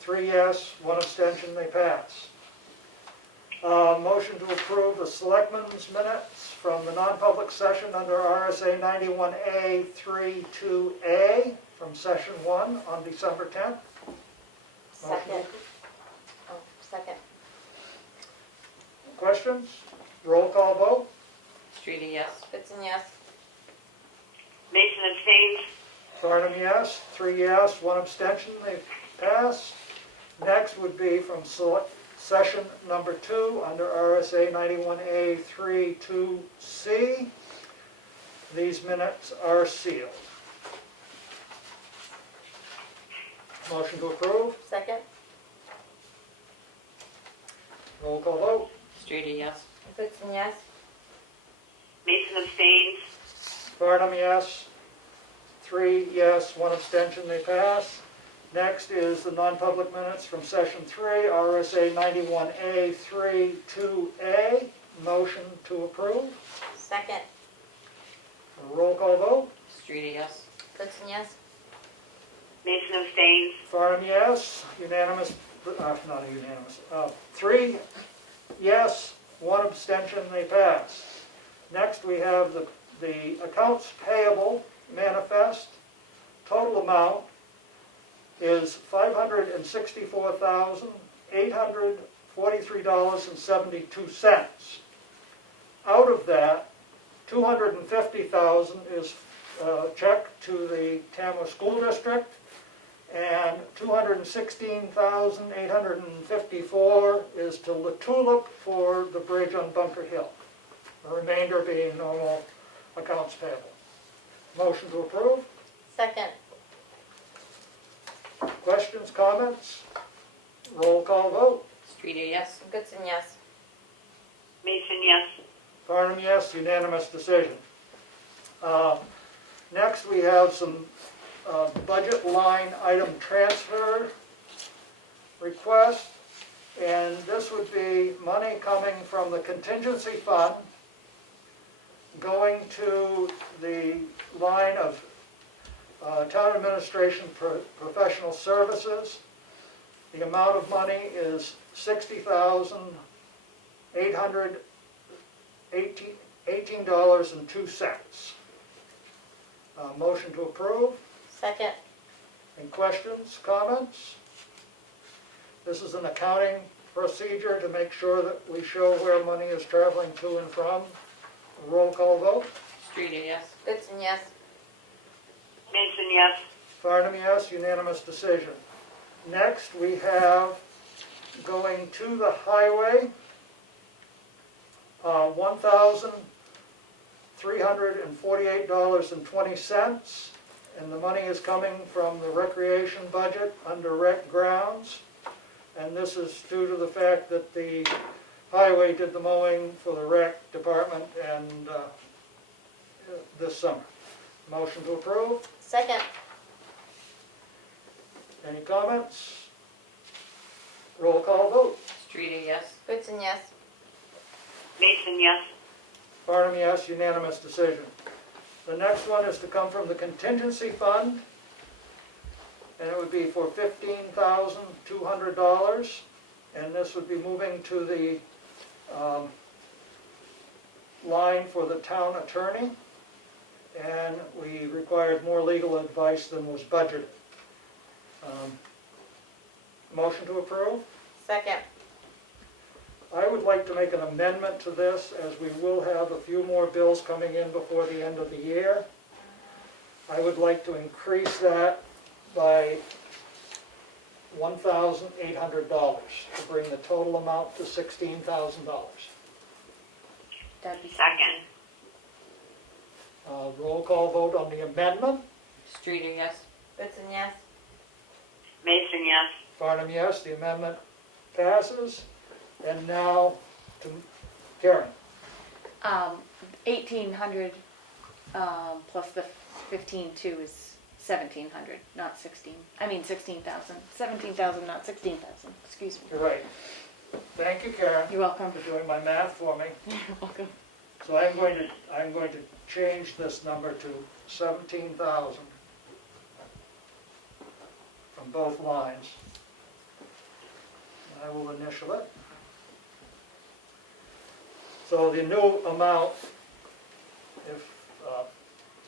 3 yes, 1 abstention, they pass. Motion to approve the Selectmen's minutes from the non-public session under RSA 91A 32A from session 1 on December 10th. Second. Oh, second. Questions? Roll call vote? Streeter, yes? Goodson, yes? Mason abstains. Farnham, yes. 3 yes, 1 abstention, they pass. Next would be from session number 2 under RSA 91A 32C. These minutes are sealed. Motion to approve. Second. Roll call vote. Streeter, yes? Goodson, yes? Mason abstains. Farnham, yes. 3 yes, 1 abstention, they pass. Next is the non-public minutes from session 3, RSA 91A 32A. Motion to approve. Second. Roll call vote. Streeter, yes? Goodson, yes? Mason abstains. Farnham, yes. Unanimous, not unanimous. 3 yes, 1 abstention, they pass. Next we have the accounts payable manifest. Total amount is $564,588.50. $843.72. Out of that, $250,000 is check to the Tamworth School District, and $216,854 is to La Tulip for the bridge on Bunker Hill. The remainder being normal accounts payable. Motion to approve? Second. Questions, comments? Roll call vote. Streeter, yes? Goodson, yes. Mason, yes. Farnham, yes, unanimous decision. Next, we have some budget line item transfer requests, and this would be money coming from the Contingency Fund going to the line of Town Administration Professional Services. The amount of money is $60,818.02. Motion to approve. Second. Any questions, comments? This is an accounting procedure to make sure that we show where money is traveling to and from. Roll call vote. Streeter, yes? Goodson, yes. Mason, yes. Farnham, yes, unanimous decision. Next, we have going to the highway, $1,348.20, and the money is coming from the recreation budget under rec grounds. And this is due to the fact that the highway did the mowing for the rec department and this summer. Motion to approve. Second. Any comments? Roll call vote. Streeter, yes? Goodson, yes. Mason, yes. Farnham, yes, unanimous decision. The next one is to come from the Contingency Fund, and it would be for $15,200, and this would be moving to the line for the town attorney, and we required more legal advice than was budgeted. Motion to approve? Second. I would like to make an amendment to this, as we will have a few more bills coming in before the end of the year. I would like to increase that by $1,800 to bring the total amount to $16,000. That'd be Second. Roll call vote on the amendment. Streeter, yes? Goodson, yes. Mason, yes. Farnham, yes, the amendment passes. And now to Karen. 1,800 plus the 15,200 is 1,700, not 16. I mean 16,000. 17,000, not 16,000. Excuse me. You're right. Thank you, Karen, You're welcome. for doing my math for me. You're welcome. So I'm going to change this number to 17,000 from both lines. And I will initial it. So the new amount, if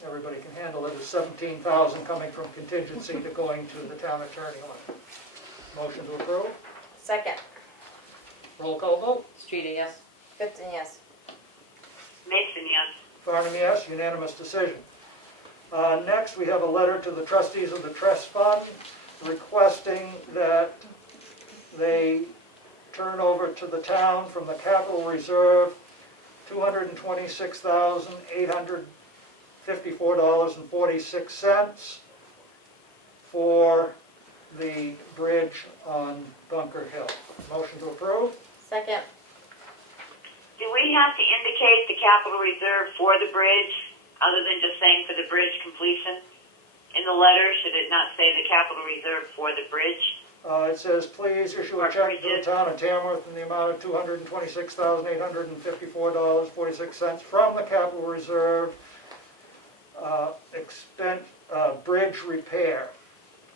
everybody can handle it, is 17,000 coming from contingency to going to the town attorney line. Motion to approve. Second. Roll call vote. Streeter, yes? Goodson, yes. Mason, yes. Farnham, yes, unanimous decision. Next, we have a letter to the trustees of the trust fund requesting that they turn over to the town from the capital reserve $226,854.46 for the bridge on Bunker Hill. Motion to approve. Second. Do we have to indicate the capital reserve for the bridge, other than just saying for the bridge completion? In the letter, should it not say the capital reserve for the bridge? It says, please issue a check to the town of Tamworth in the amount of $226,854.46 from the capital reserve bridge repair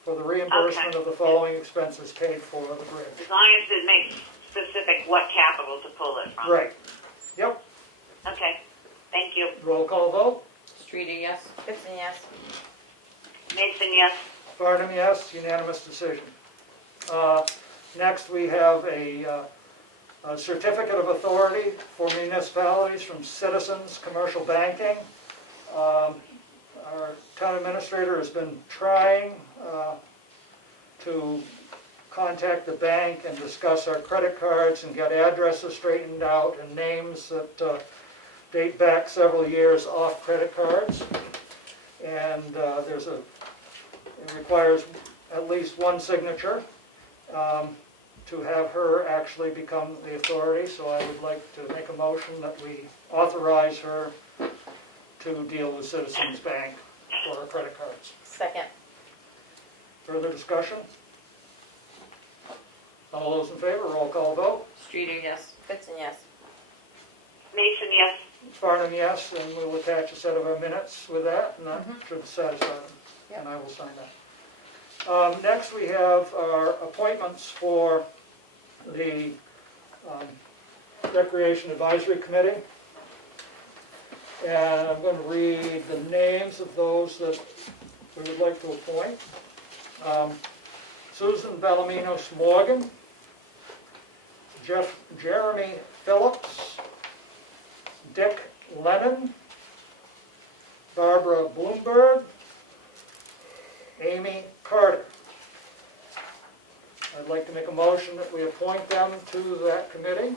for the reimbursement of the following expenses paid for the bridge. As long as it makes specific what capital to pull it from. Right. Yep. Okay, thank you. Roll call vote. Streeter, yes? Goodson, yes. Mason, yes. Farnham, yes. Unanimous decision. Next, we have a certificate of authority for municipalities from Citizens Commercial Banking. Our town administrator has been trying to contact the bank and discuss our credit cards and get addresses straightened out and names that date back several years off credit cards. And it requires at least one signature to have her actually become the authority. So I would like to make a motion that we authorize her to deal with Citizens Bank for her credit cards. Second. Further discussion? All those in favor, roll call vote. Streeter, yes. Goodson, yes. Mason, yes. Farnham, yes, and we'll attach a set of our minutes with that, and that should satisfy them, Yep. and I will sign that. Next, we have our appointments for the Recreation Advisory Committee. And I'm going to read the names of those that we would like to appoint. Susan Bellaminos-Morgan, Jeremy Phillips, Dick Lennon, Barbara Bloomberg, Amy Carter. I'd like to make a motion that we appoint them to that committee.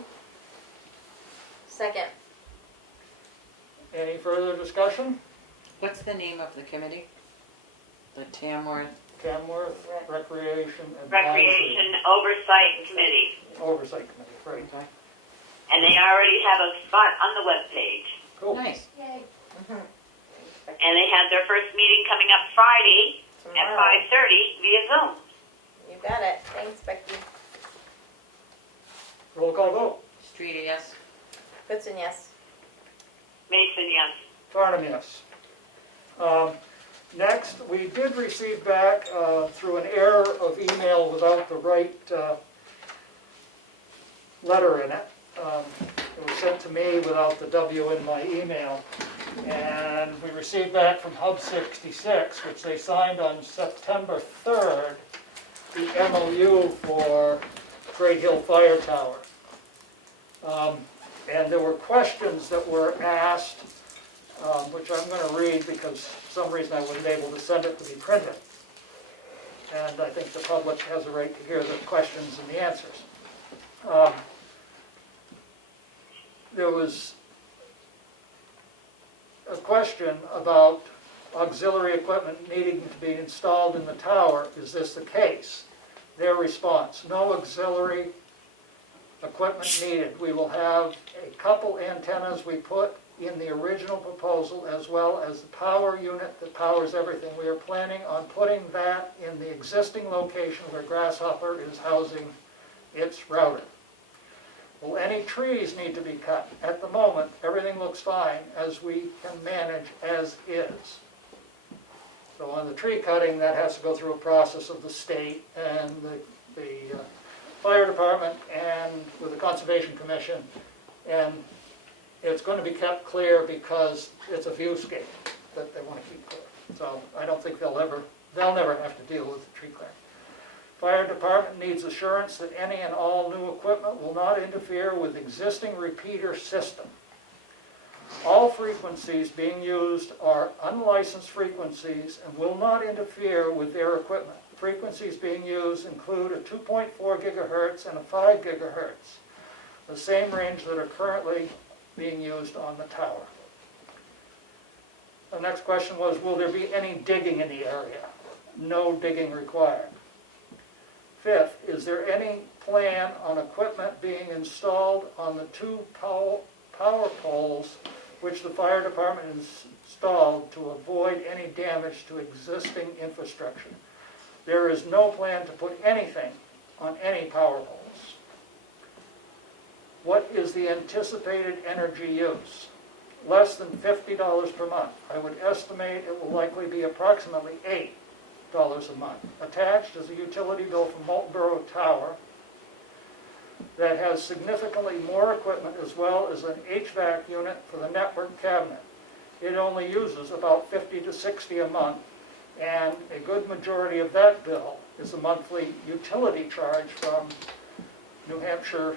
Second. Any further discussion? What's the name of the committee? The Tamworth? Tamworth Recreation Recreation Oversight Committee. Oversight Committee, right. Okay. And they already have a spot on the webpage. Cool. Nice. Yay. And they had their first meeting coming up Friday at Tomorrow. 5:30 via Zoom. You got it. Thanks, Becky. Roll call vote. Streeter, yes. Goodson, yes. Mason, yes. Farnham, yes. Next, we did receive back through an error of email without the right letter in it. It was sent to me without the W in my email. And we received back from Hub 66, which they signed on September 3rd, the MOU for Great Hill Fire Tower. And there were questions that were asked, which I'm going to read because for some reason I wasn't able to send it to be printed. And I think the public has a right to hear the questions and the answers. There was a question about auxiliary equipment needing to be installed in the tower. Is this the case? Their response: no auxiliary equipment needed. We will have a couple antennas we put in the original proposal, as well as the power unit that powers everything. We are planning on putting that in the existing location where Grasshopper is housing its router. Will any trees need to be cut? At the moment, everything looks fine as we can manage as is. So on the tree cutting, that has to go through a process of the state and the fire department and with the Conservation Commission, and it's going to be kept clear because it's a viewscape that they want to keep clear. So I don't think they'll never have to deal with the tree clearing. Fire department needs assurance that any and all new equipment will not interfere with existing repeater system. All frequencies being used are unlicensed frequencies and will not interfere with their equipment. The frequencies being used include a 2.4 gigahertz and a 5 gigahertz, the same range that are currently being used on the tower. The next question was, will there be any digging in the area? No digging required. Fifth, is there any plan on equipment being installed on the two power poles which the fire department installed to avoid any damage to existing infrastructure? There is no plan to put anything on any power poles. What is the anticipated energy use? Less than $50 per month. I would estimate it will likely be approximately $8 a month. Attached is a utility bill from Molten Borough Tower that has significantly more equipment as well as an HVAC unit for the network cabinet. It only uses about $50 to $60 a month And a good majority of that bill is a monthly utility charge from New Hampshire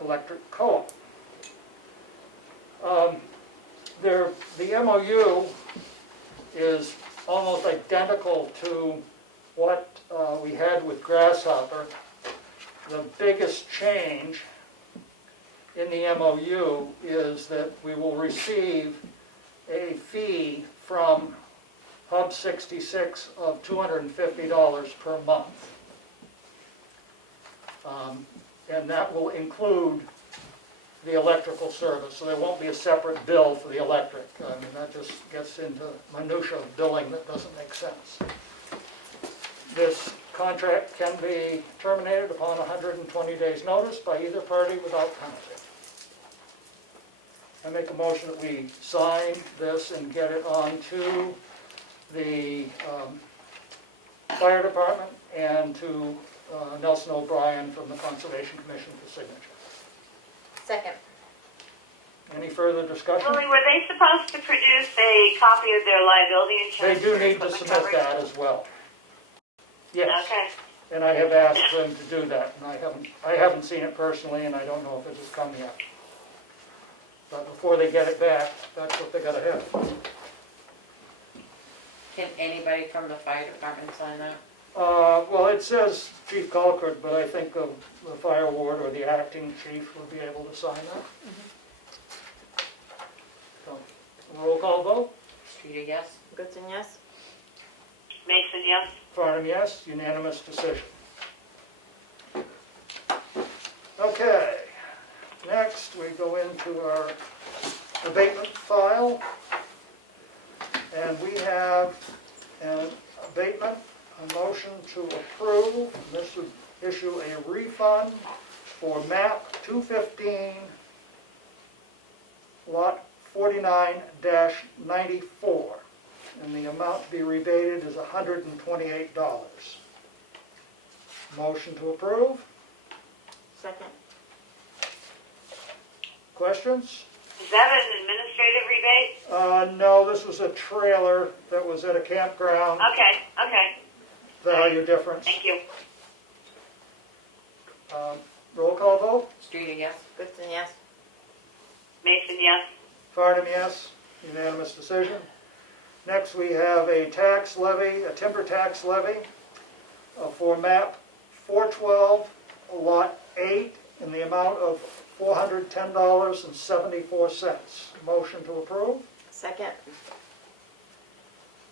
Electric Co-op. The MOU is almost identical to what we had with Grasshopper. The biggest change in the MOU is that we will receive a fee from Hub 66 of $250 per month. And that will include the electrical service, so there won't be a separate bill for the electric. I mean, that just gets into minutia of billing that doesn't make sense. This contract can be terminated upon 120 days' notice by either party without penalty. I make a motion that we sign this and get it on to the fire department and to Nelson O'Brien from the Conservation Commission for signature. Second. Any further discussion? Lily, were they supposed to produce a copy of their liability They insurance? do for need to equipment submit coverage? that as well. Yes. Okay. And I have asked them to do that, and I haven't seen it personally, and I don't know if it has come yet. But before they get it back, that's what they gotta have. Can anybody from the fire department sign that? Well, it says Chief Colquitt, but I think the fire ward or the acting chief would be able to sign that. So, roll call vote, Streeter, yes? Goodson, yes? Mason, yes. Farnham, yes, unanimous decision. Okay, next we go into our abatement file. And we have an abatement, a motion to approve. This would issue a refund for map 215, lot 49-94. And the amount to be rebated is $128. Motion to approve. Second. Questions? Is that an administrative rebate? No, this was a trailer that was at a campground, Okay, okay. value difference. Thank you. Roll call vote, Streeter, yes? Goodson, yes? Mason, yes. Farnham, yes, unanimous decision. Next, we have a tax levy, a timber tax levy for map 412, lot 8, in the amount of $410.74. Motion to approve. Second.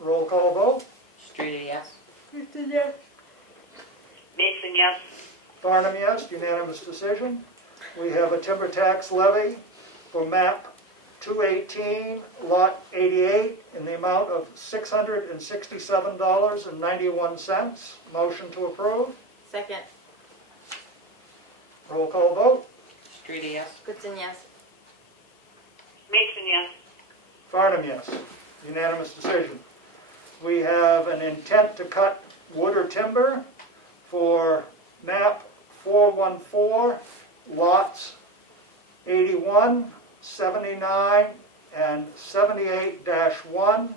Roll call vote. Streeter, yes? Mason, yes. Farnham, yes, unanimous decision. We have a timber tax levy for map 218, lot 88, in the amount of $667.91. Motion to approve. Second. Roll call vote. Streeter, yes? Goodson, yes? Mason, yes. Farnham, yes. Unanimous decision. We have an intent to cut wood or timber for map 414, lots 81, 79, and 78-1.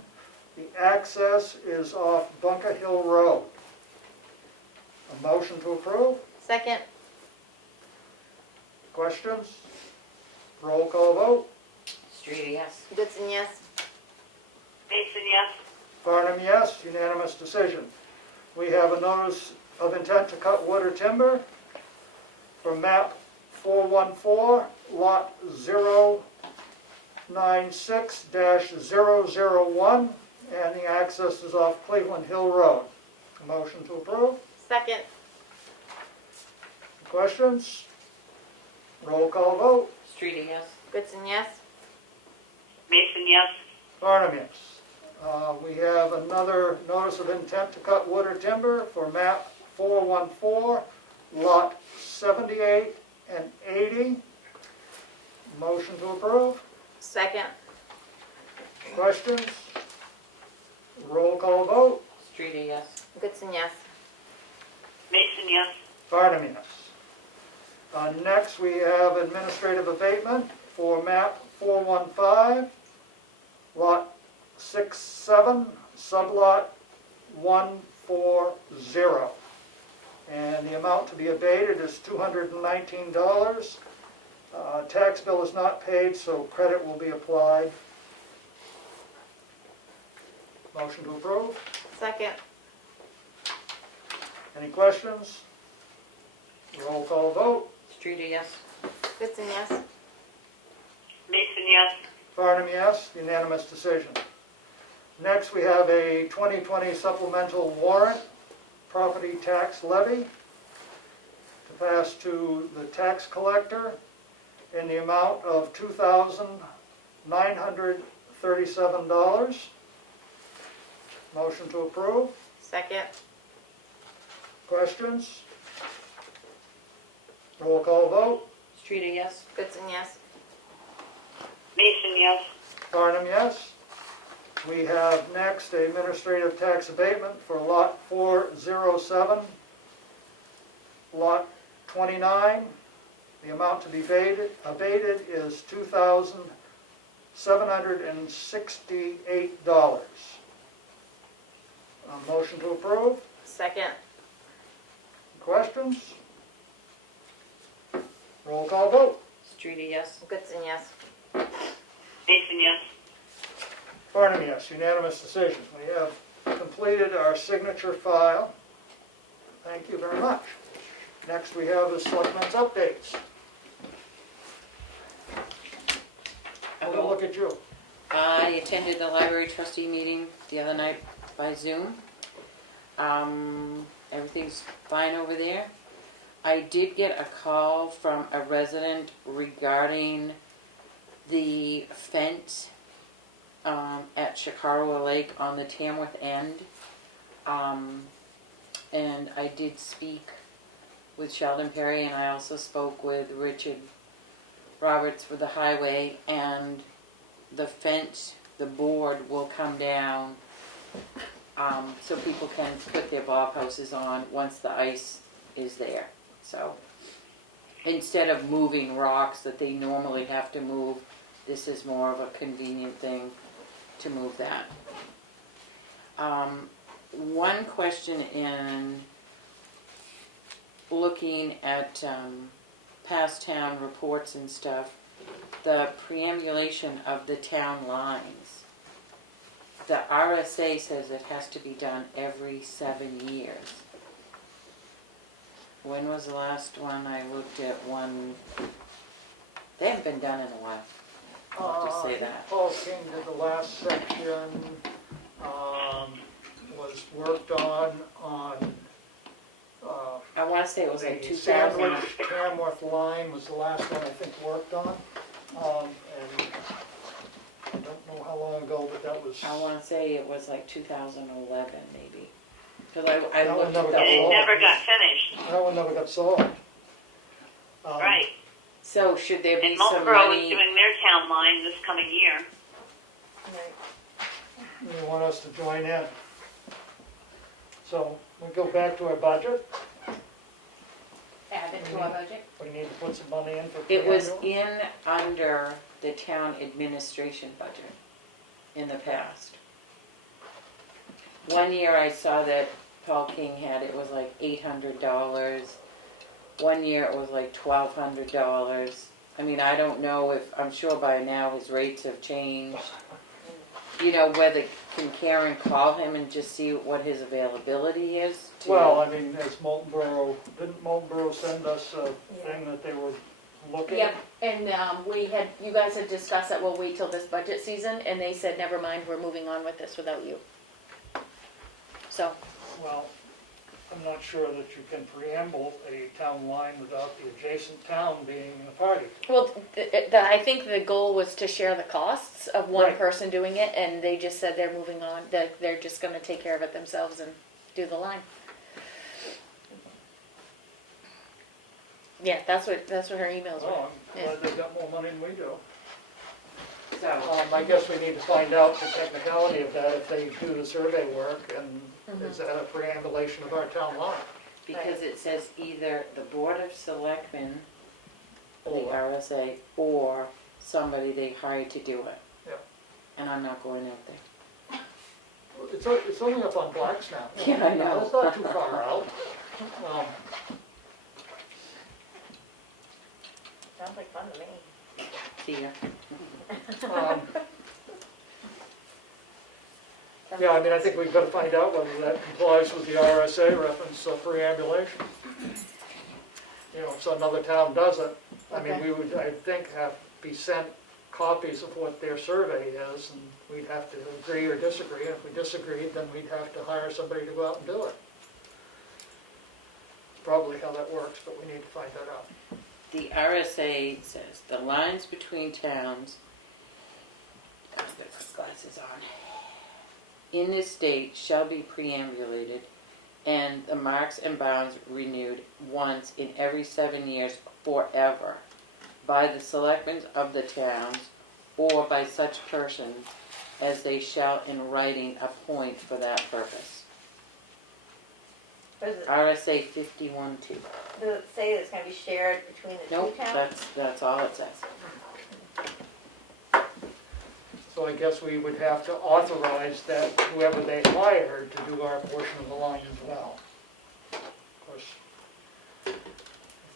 The access is off Bunker Hill Road. A motion to approve? Second. Questions? Roll call vote. Streeter, yes? Goodson, yes? Mason, yes. Farnham, yes. Unanimous decision. We have a notice of intent to cut wood or timber for map 414, lot 096-001, and the access is off Cleveland Hill Road. A motion to approve? Second. Questions? Roll call vote. Streeter, yes? Goodson, yes? Mason, yes. Farnham, yes. We have another notice of intent to cut wood or timber for map 414, lot 78 and 80. Motion to approve. Second. Questions? Roll call vote. Streeter, yes? Goodson, yes? Mason, yes. Farnham, yes. Next, we have administrative abatement for map 415, lot 67, sublot 140. And the amount to be abated is $219. Tax bill is not paid, so credit will be applied. Motion to approve. Second. Any questions? Roll call vote. Streeter, yes? Goodson, yes. Mason, yes. Farnham, yes. Unanimous decision. Next, we have a 2020 supplemental warrant, property tax levy, to pass to the tax collector in the amount of $2,937. Motion to approve. Second. Questions? Roll call vote. Streeter, yes? Goodson, yes. Mason, yes. Farnham, yes. We have next a administrative tax abatement for lot 407, lot 29. The amount to be abated is $2,768. Motion to approve. Second. Questions? Roll call vote. Streeter, yes? Goodson, yes. Mason, yes. Farnham, yes. Unanimous decision. We have completed our signature file. Thank you very much. Next we have the Selectmen's updates. We'll look at you. I attended the library trustee meeting the other night by Zoom. Everything's fine over there. I did get a call from a resident regarding the fence at Chicago Lake on the Tamworth end. And I did speak with Sheldon Perry, and I also spoke with Richard Roberts for the highway, and the fence, the board will come down so people can put their bob houses on once the ice is there. So instead of moving rocks that they normally have to move, this is more of a convenient thing to move that. One question in looking at past town reports and stuff, the preambulation of the town lines. The RSA says it has to be done every 7 years. When was the last one I looked at one? They haven't been done in a while. I'll just say that. Paul King did the last section, was worked on I want to say it was like the 2000. Sandwich Tamworth line was the last one I think worked on. And I don't know how long ago, but that was. I want to say it was like 2011 maybe. Because I That one looked at never the got And it old. never got finished. That one never got solved. Right. So should there be And some Multeboro is money? doing their town line this coming year. Right. You want us to join in. So we go back to our budget. Add it to our budget. We need to put some money in for. It was preamble. in under the town administration budget in the past. One year I saw that Paul King had, it was like $800. One year it was like $1,200. I mean, I don't know if, I'm sure by now his rates have changed. You know, whether, can Karen call him and just see what his availability is? Well, I mean, as Multeboro, didn't Multeboro send us a thing that they were looking? Yep, and you guys had discussed that we'll wait till this budget season, and they said, never mind, we're moving on with this without you. So, Well, I'm not sure that you can preamble a town line without the adjacent town being a party. well, I think the goal was to share the costs of one Right. person doing it, and they just said they're moving on, that they're just gonna take care of it themselves and do the line. Yeah, that's what her emails were. Oh, I'm glad they got more money than we do. So, I guess we need to find out the technicality of that, if they do the survey work, and is that a preambulation of our town line? because it says either the Board of Selectmen, the Or- RSA, or somebody they hired to do it. Yeah. And I'm not going out there. it's only up on Blacksnap. Yeah, I know. It's not too far out. Um, Sounds like fun to me. See ya. um, Yeah, I mean, I think we've got to find out whether that complies with the RSA reference preambulation. You know, if another town does it, I mean, Okay. we would, I think, have to be sent copies of what their survey is, and we'd have to agree or disagree, and if we disagreed, then we'd have to hire somebody to go out and do it. It's probably how that works, but we need to find that out. The RSA says the lines between towns, I'm gonna put glasses on, in this state shall be preambulated and the marks and bounds renewed once in every 7 years forever by the selectmen of the towns or by such person as they shall in writing appoint for that purpose. Does it, RSA 51-2. does it say it's gonna be shared between the Nope, two towns? that's all it says. So I guess we would have to authorize that whoever they hired to do our portion of the line as well. Of course, if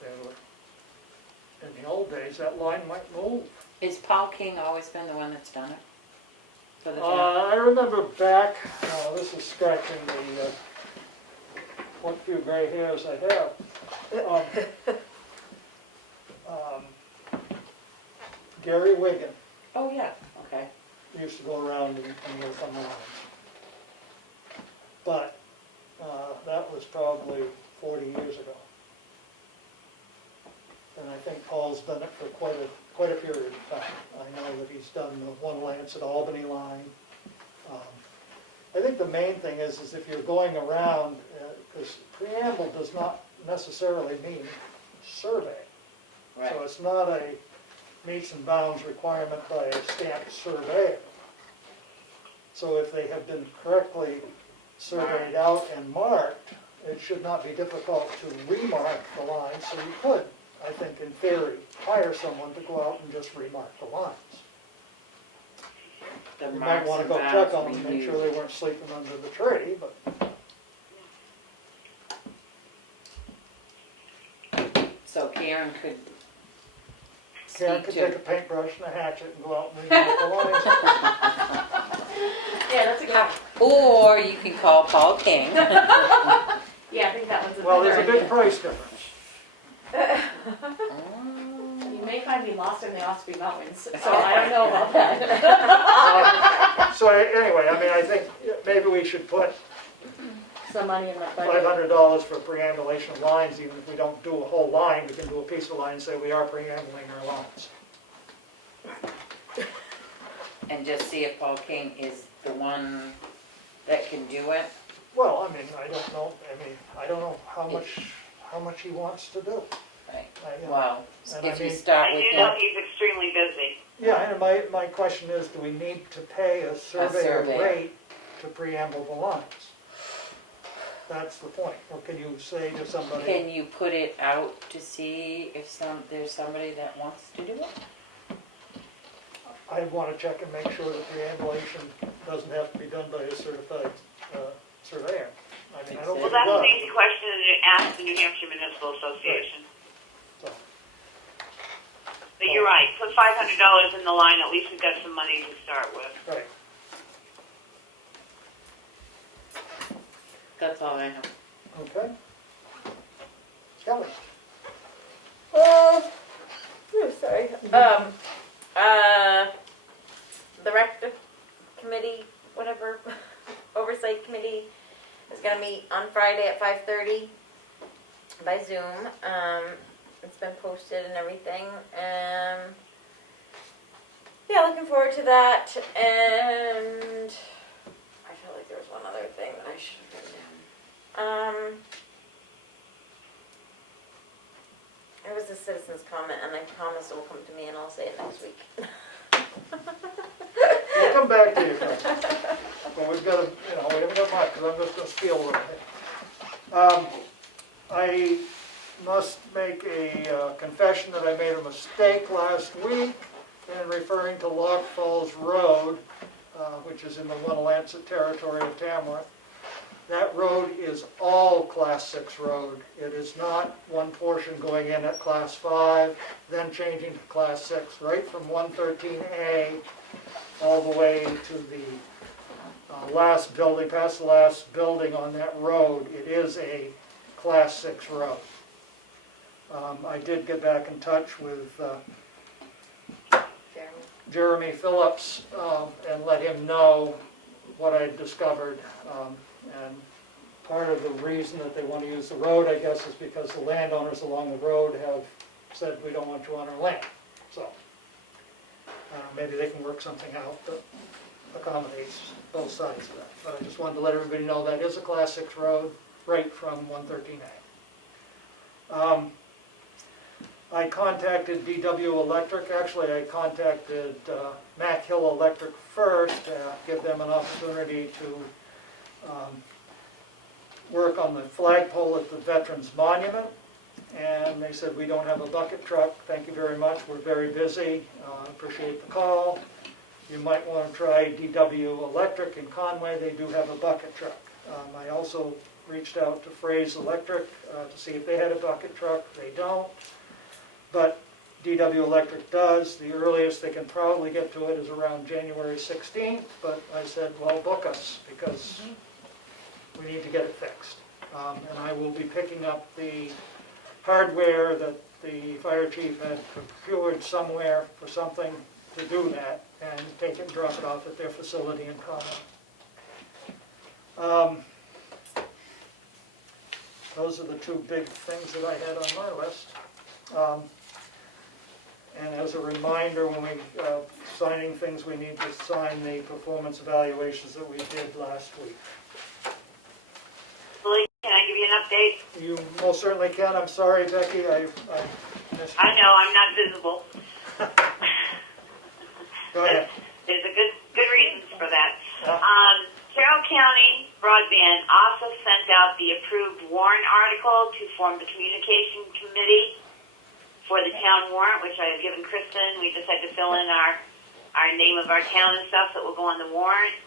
they were, in the old days, that line might move. Is Paul King always been the one that's done it? For the town? I remember back, this is scratching the, what few gray hairs I have. Gary Wigan Oh, yeah, okay. used to go around and work on the lines. But that was probably 40 years ago. And I think Paul's done it for quite a period of time. I know that he's done the one Lancet Albany line. I think the main thing is if you're going around, because preamble does not necessarily mean survey. Right. So it's not a meets and bounds requirement by a stamped surveyor. So if they have been correctly surveyed out and marked, it should not be difficult to remark the lines. So you could, I think, in theory, hire someone to go out and just remark the lines. The You might marks want to and go bounds check on them, make renewed. sure they weren't sleeping under the tree, but So Karen could Karen speak could to, take a paintbrush and a hatchet and go out and remark the lines. Yeah, that's a good one. or you can call Paul King. Yeah, I think that one's a Well, there's a better big price difference. idea. You may find me lost in the Osprey Mountains, so I don't know about that. So anyway, I mean, I think maybe we should put Some money in the budget. $500 for preambulation of lines, even if we don't do a whole line, we can do a piece of line and say we are preambulating our lines. And just see if Paul King is the one that can do it. Well, I mean, I don't know how much he wants to do. Right. You know. Well, And if I you mean- start I with do know him, he's extremely busy. Yeah, and my question is, do we need to pay a surveyor surveyor. rate to preamble the lines? That's the point. Or can you say to somebody, can you put it out to see if there's somebody that wants to do it? I want to check and make sure the preambulation doesn't have to be done by a certified surveyor. I mean, I don't Well, think it that's an does. easy question to ask the New Hampshire Municipal Association. So, But you're right, put $500 in the line, at least we've got some money to start with. right. That's all I know. Okay. Kelly? Sorry. The rec committee, whatever, oversight committee is gonna meet on Friday at 5:30 by Zoom. It's been posted and everything. Yeah, looking forward to that. And I feel like there was one other thing that I should have written down. It was a citizen's comment, and I promise it will come to me, and I'll say it next week. We'll come back to you, guys. But we've got to, we haven't got much, because I'm just going to steal a little bit. I must make a confession that I made a mistake last week in referring to Lock Falls Road which is in the Winnelancet territory of Tamworth. That road is all Class 6 road. It is not one portion going in at Class 5, then changing to Class 6, right from 113A all the way to the last building, past the last building on that road. It is a Class 6 road. I did get back in touch with Jeremy Phillips and let him know what I discovered. And part of the reason that they want to use the road, I guess, is because the landowners along the road have said, we don't want you on our land. So maybe they can work something out that accommodates both sides of that. But I just wanted to let everybody know that is a Class 6 road right from 113A. I contacted DW Electric. Actually, I contacted Mack Hill Electric first to give them an opportunity to work on the flagpole at the Veterans Monument. And they said, we don't have a bucket truck. Thank you very much. We're very busy. Appreciate the call. You might want to try DW Electric in Conway. They do have a bucket truck. I also reached out to Fraze Electric to see if they had a bucket truck. They don't. But DW Electric does. The earliest they can probably get to it is around January 16th. But I said, well, book us because we need to get it fixed. And I will be picking up the hardware that the fire chief had procured somewhere for something to do that and take it and drop it off at their facility in Comeau. Those are the two big things that I had on my list. And as a reminder, when we signing things, we need to sign the performance evaluations that we did last week. Lily, can I give you an update? You most certainly can. I'm sorry, Becky, I missed you. I know, I'm not visible. Go ahead. There's a good reasons for that. Yeah. Carroll County Broadband also sent out the approved warrant article to form the communication committee for the town warrant, which I have given Kristen. We just had to fill in our name of our town and stuff that will go on the warrant.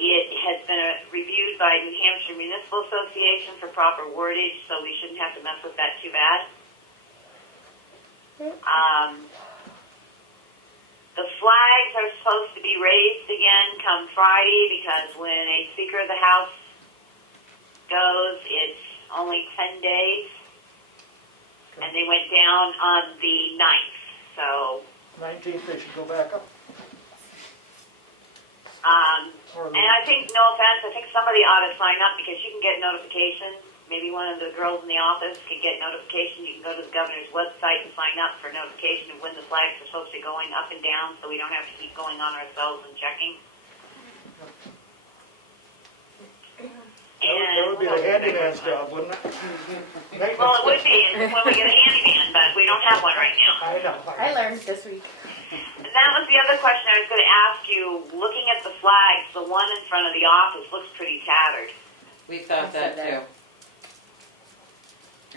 It has been reviewed by New Hampshire Municipal Association for proper wordage, so we shouldn't have to mess with that too bad. The flags are supposed to be raised again come Friday because when a Speaker of the House goes, it's only 10 days. And they went down on the 9th, so... 19th, they should go back up. And I think, no offense, I think somebody ought to sign up because you can get notifications. Maybe one of the girls in the office can get notification. You can go to the governor's website and sign up for notification of when the flags are supposed to be going up and down so we don't have to keep going on ourselves and checking. That would be the handyman's job, wouldn't it? Well, it would be when we get a handyman, but we don't have one right now. I know. I learned this week. And that was the other question I was going to ask you. Looking at the flags, the one in front of the office looks pretty tattered. We thought that too.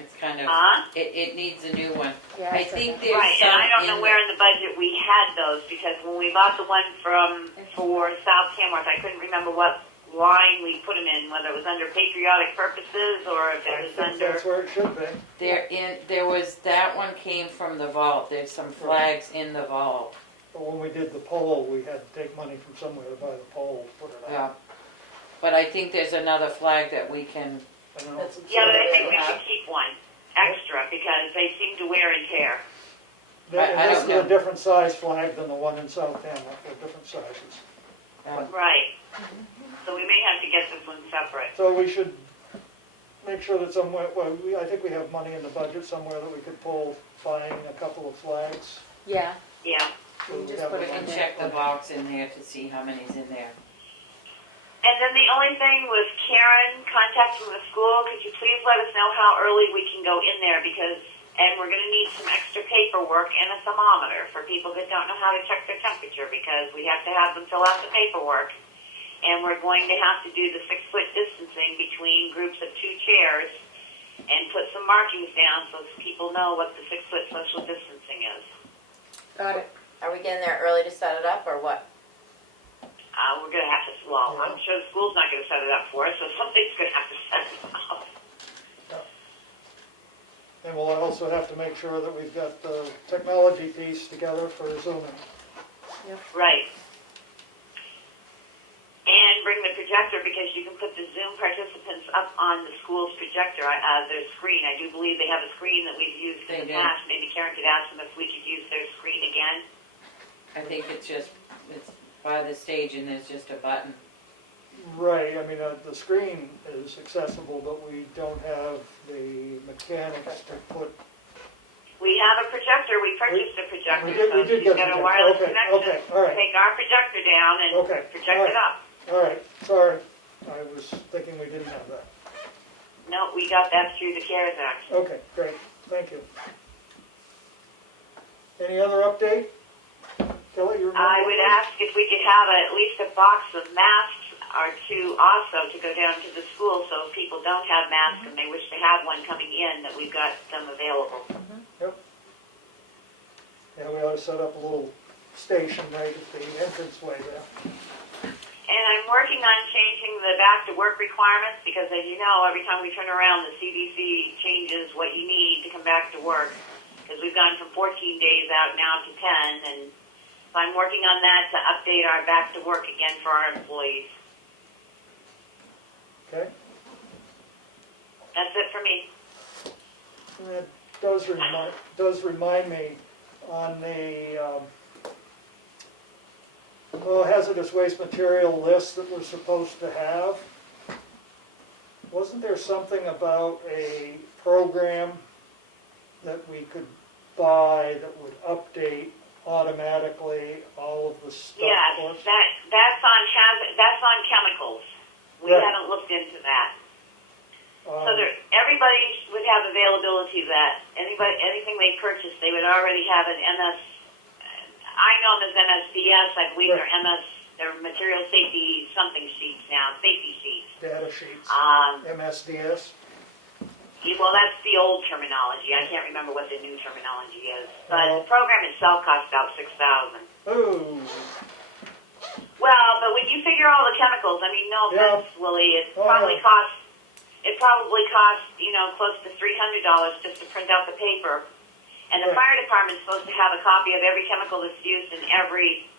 It's kind of, it needs a new one. Yeah, I said think that. there's Right, some and I don't know in where in the budget we had those because when we bought the one for South Tamworth, I couldn't remember what line we put them in, whether it was under patriotic purposes or if I it was think under. that's where it should be. there was, that one came from the vault. There's some flags in the vault. But when we did the poll, we had to take money from somewhere to buy the pole, put it Yeah. out. But I think there's another flag that we can, I don't know. Yeah, but I think we should keep one extra because they seem to wear and tear. And I this don't is a know. different size flag than the one in South Tamworth. They're different sizes. Right. So we may have to get this one separate. So we should make sure that somewhere, well, I think we have money in the budget somewhere that we could pull buying a couple of flags. Yeah. Yeah. So You we just have put the it in and money. check the box in there to see how many's in there. And then the only thing was Karen contacting the school. Could you please let us know how early we can go in there because, and we're going to need some extra paperwork and a thermometer for people that don't know how to check their temperature because we have to have them fill out the paperwork. And we're going to have to do the 6-foot distancing between groups of 2 chairs and put some markings down so people know what the 6-foot social distancing is. Got it. Are we getting there early to set it up or what? we're gonna have to, well, I'm sure the school's not gonna set it up for us, so somebody's gonna have to set it up. And we'll also have to make sure that we've got the technology piece together for Zooming. Right. And bring the projector, because you can put the Zoom participants up on the school's projector, their screen. I do believe they have a screen that we've used in the past. Maybe Karen could ask them if we could use their screen again. I think it's by the stage and there's just a button. Right, I mean, the screen is accessible, but we don't have the mechanics to put. We have a projector. We purchased a projector. We did so get got the a wireless projector. connection. Okay, all right. Take our projector down and project it up. All right, sorry, I was thinking we didn't have that. No, we got that through the CARES Act. Okay, great, thank you. Any other update? Kelly, you remember? I would ask if we could have at least a box of masks or two also to go down to the school, so if people don't have masks and they wish to have one coming in, that we've got them available. Yep. Yeah, we ought to set up a little station right at the entranceway there. And I'm working on changing the back to work requirements, because as you know, every time we turn around, the CDC changes what you need to come back to work, because we've gone from 14 days out now to 10, and so I'm working on that to update our back to work again for our employees. Okay. That's it for me. And that does remind me on the hazardous waste material list that we're supposed to have. Wasn't there something about a program that we could buy that would update automatically all of the stuff? Yes, for us? that's on chemicals. We Right. haven't looked into that. So everybody would have availability of that. Anything they purchase, they would already have an MS. I know them as MSDS. I believe Right. they're material safety something sheets now, safety sheets. Data sheets, MSDS. Well, that's the old terminology. I can't remember what the new terminology is. But the program itself costs about $6,000. Oh, Well, but when you figure all the chemicals, I mean, no offense, Willie, it probably costs, close to $300 just to print out the paper. And the fire department's supposed to have a copy of every chemical that's used in every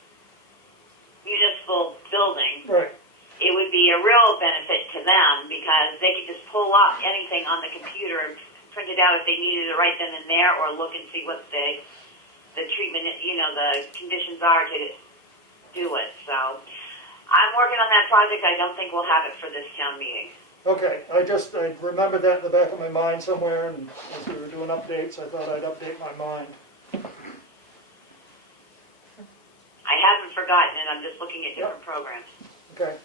municipal building. right. It would be a real benefit to them, because they could just pull up anything on the computer and print it out if they needed it right then and there, or look and see what the treatment, the conditions are to do it. So I'm working on that project. I don't think we'll have it for this town meeting. Okay, I remembered that in the back of my mind somewhere, and as we were doing updates, I thought I'd update my mind. I haven't forgotten it. I'm just looking at different programs. Okay.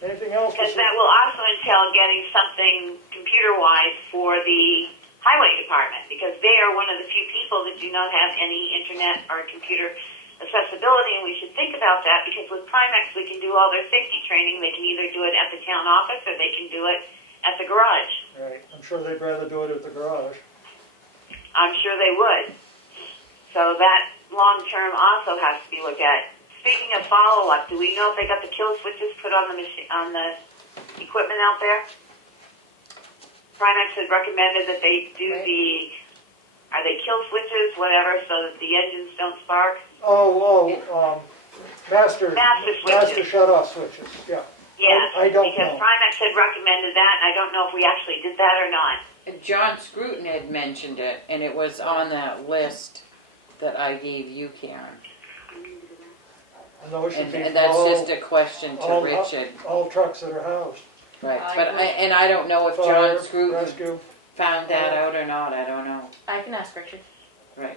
Anything else? Because that will also entail getting something computer-wise for the highway department, because they are one of the few people that do not have any internet or computer accessibility, and we should think about that, because with Primex we can do all their safety training. They can either do it at the town office or they can do it at the garage. Right, I'm sure they'd rather do it at the garage. I'm sure they would. So that long-term also has to be looked at. Speaking of follow-up, do we know if they got the kill switches put on the equipment out there? Primex had recommended that they do are they kill switches, whatever, so that the engines don't spark? Master switches. shut-off switches, yeah. Yes, I don't because know. Primex had recommended that, and I don't know if we actually did that or not. And John Scruton had mentioned it, and it was on that list that I gave you, Karen. And those should be And that's just a question to Richard. All trucks that are housed. Right, but I don't know if Fire, John Scruton rescue. found that out or not, I don't know. I can ask Richard. Right.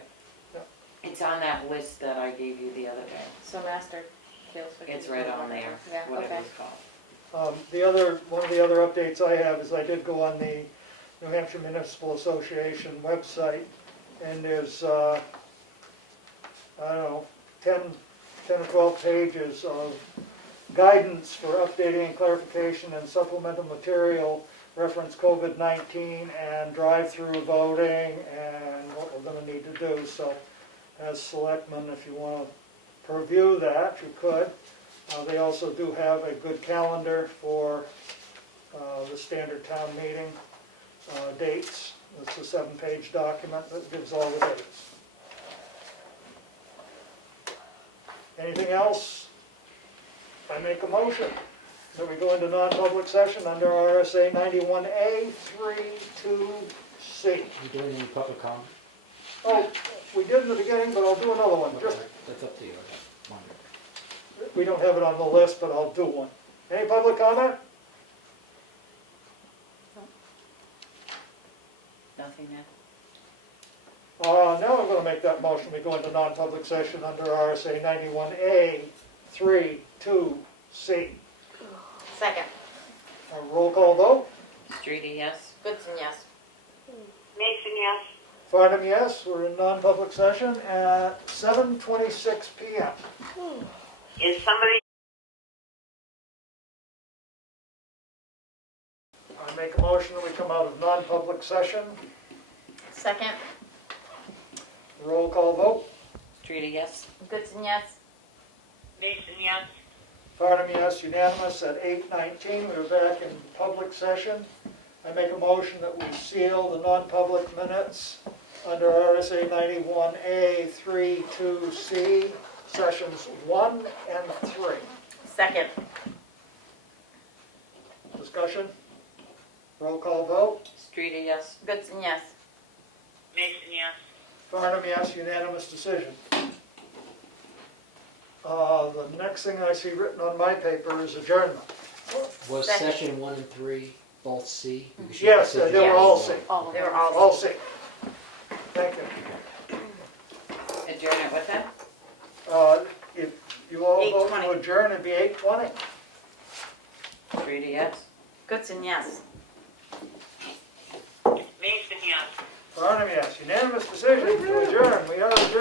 Yep. It's on that list that I gave you the other day. So master kill switches. It's right on there, Yeah, what it okay. was called. One of the other updates I have is I did go on the New Hampshire Municipal Association website, and there's, 10 or 12 pages of guidance for updating and clarification and supplemental material reference COVID-19 and drive-through voting and what we're going to need to do. So as selectmen, if you want to review that, you could. They also do have a good calendar for the standard town meeting dates. It's a 7-page document that gives all the dates. Anything else? I make a motion that we go into non-public session under RSA 91A 32C. You doing any public comment? Oh, we did in the beginning, but I'll do another one. Just, That's up to you. I just wondered. we don't have it on the list, but I'll do one. Any public comment? Nothing now? Now I'm going to make that motion. We go into non-public session under RSA 91A 32C. Second. A roll call vote. Streety, yes? Goodson, yes. Mason, yes. Farnham, yes. We're in non-public session at 7:26 p.m. Is somebody I make a motion that we come out of non-public session. Second. Roll call vote. Streety, yes? Goodson, yes. Mason, yes. Farnham, yes. Unanimous at 8:19. We're back in public session. I make a motion that we seal the non-public minutes under RSA 91A 32C, sessions 1 and 3. Second. Discussion? Roll call vote. Streety, yes? Goodson, yes. Mason, yes. Farnham, yes. Unanimous decision. The next thing I see written on my paper is adjournment. Was Second. session 1 and 3 both C? We should Yes, consider they were it all one. C. All of They were them. all. All C. Thank you. Adjourn it with them? If you all vote to 8:20. adjourn, it'd be 8:20. Streety, yes? Goodson, yes. Mason, yes. Farnham, yes. Unanimous decision to adjourn. We are adjourned.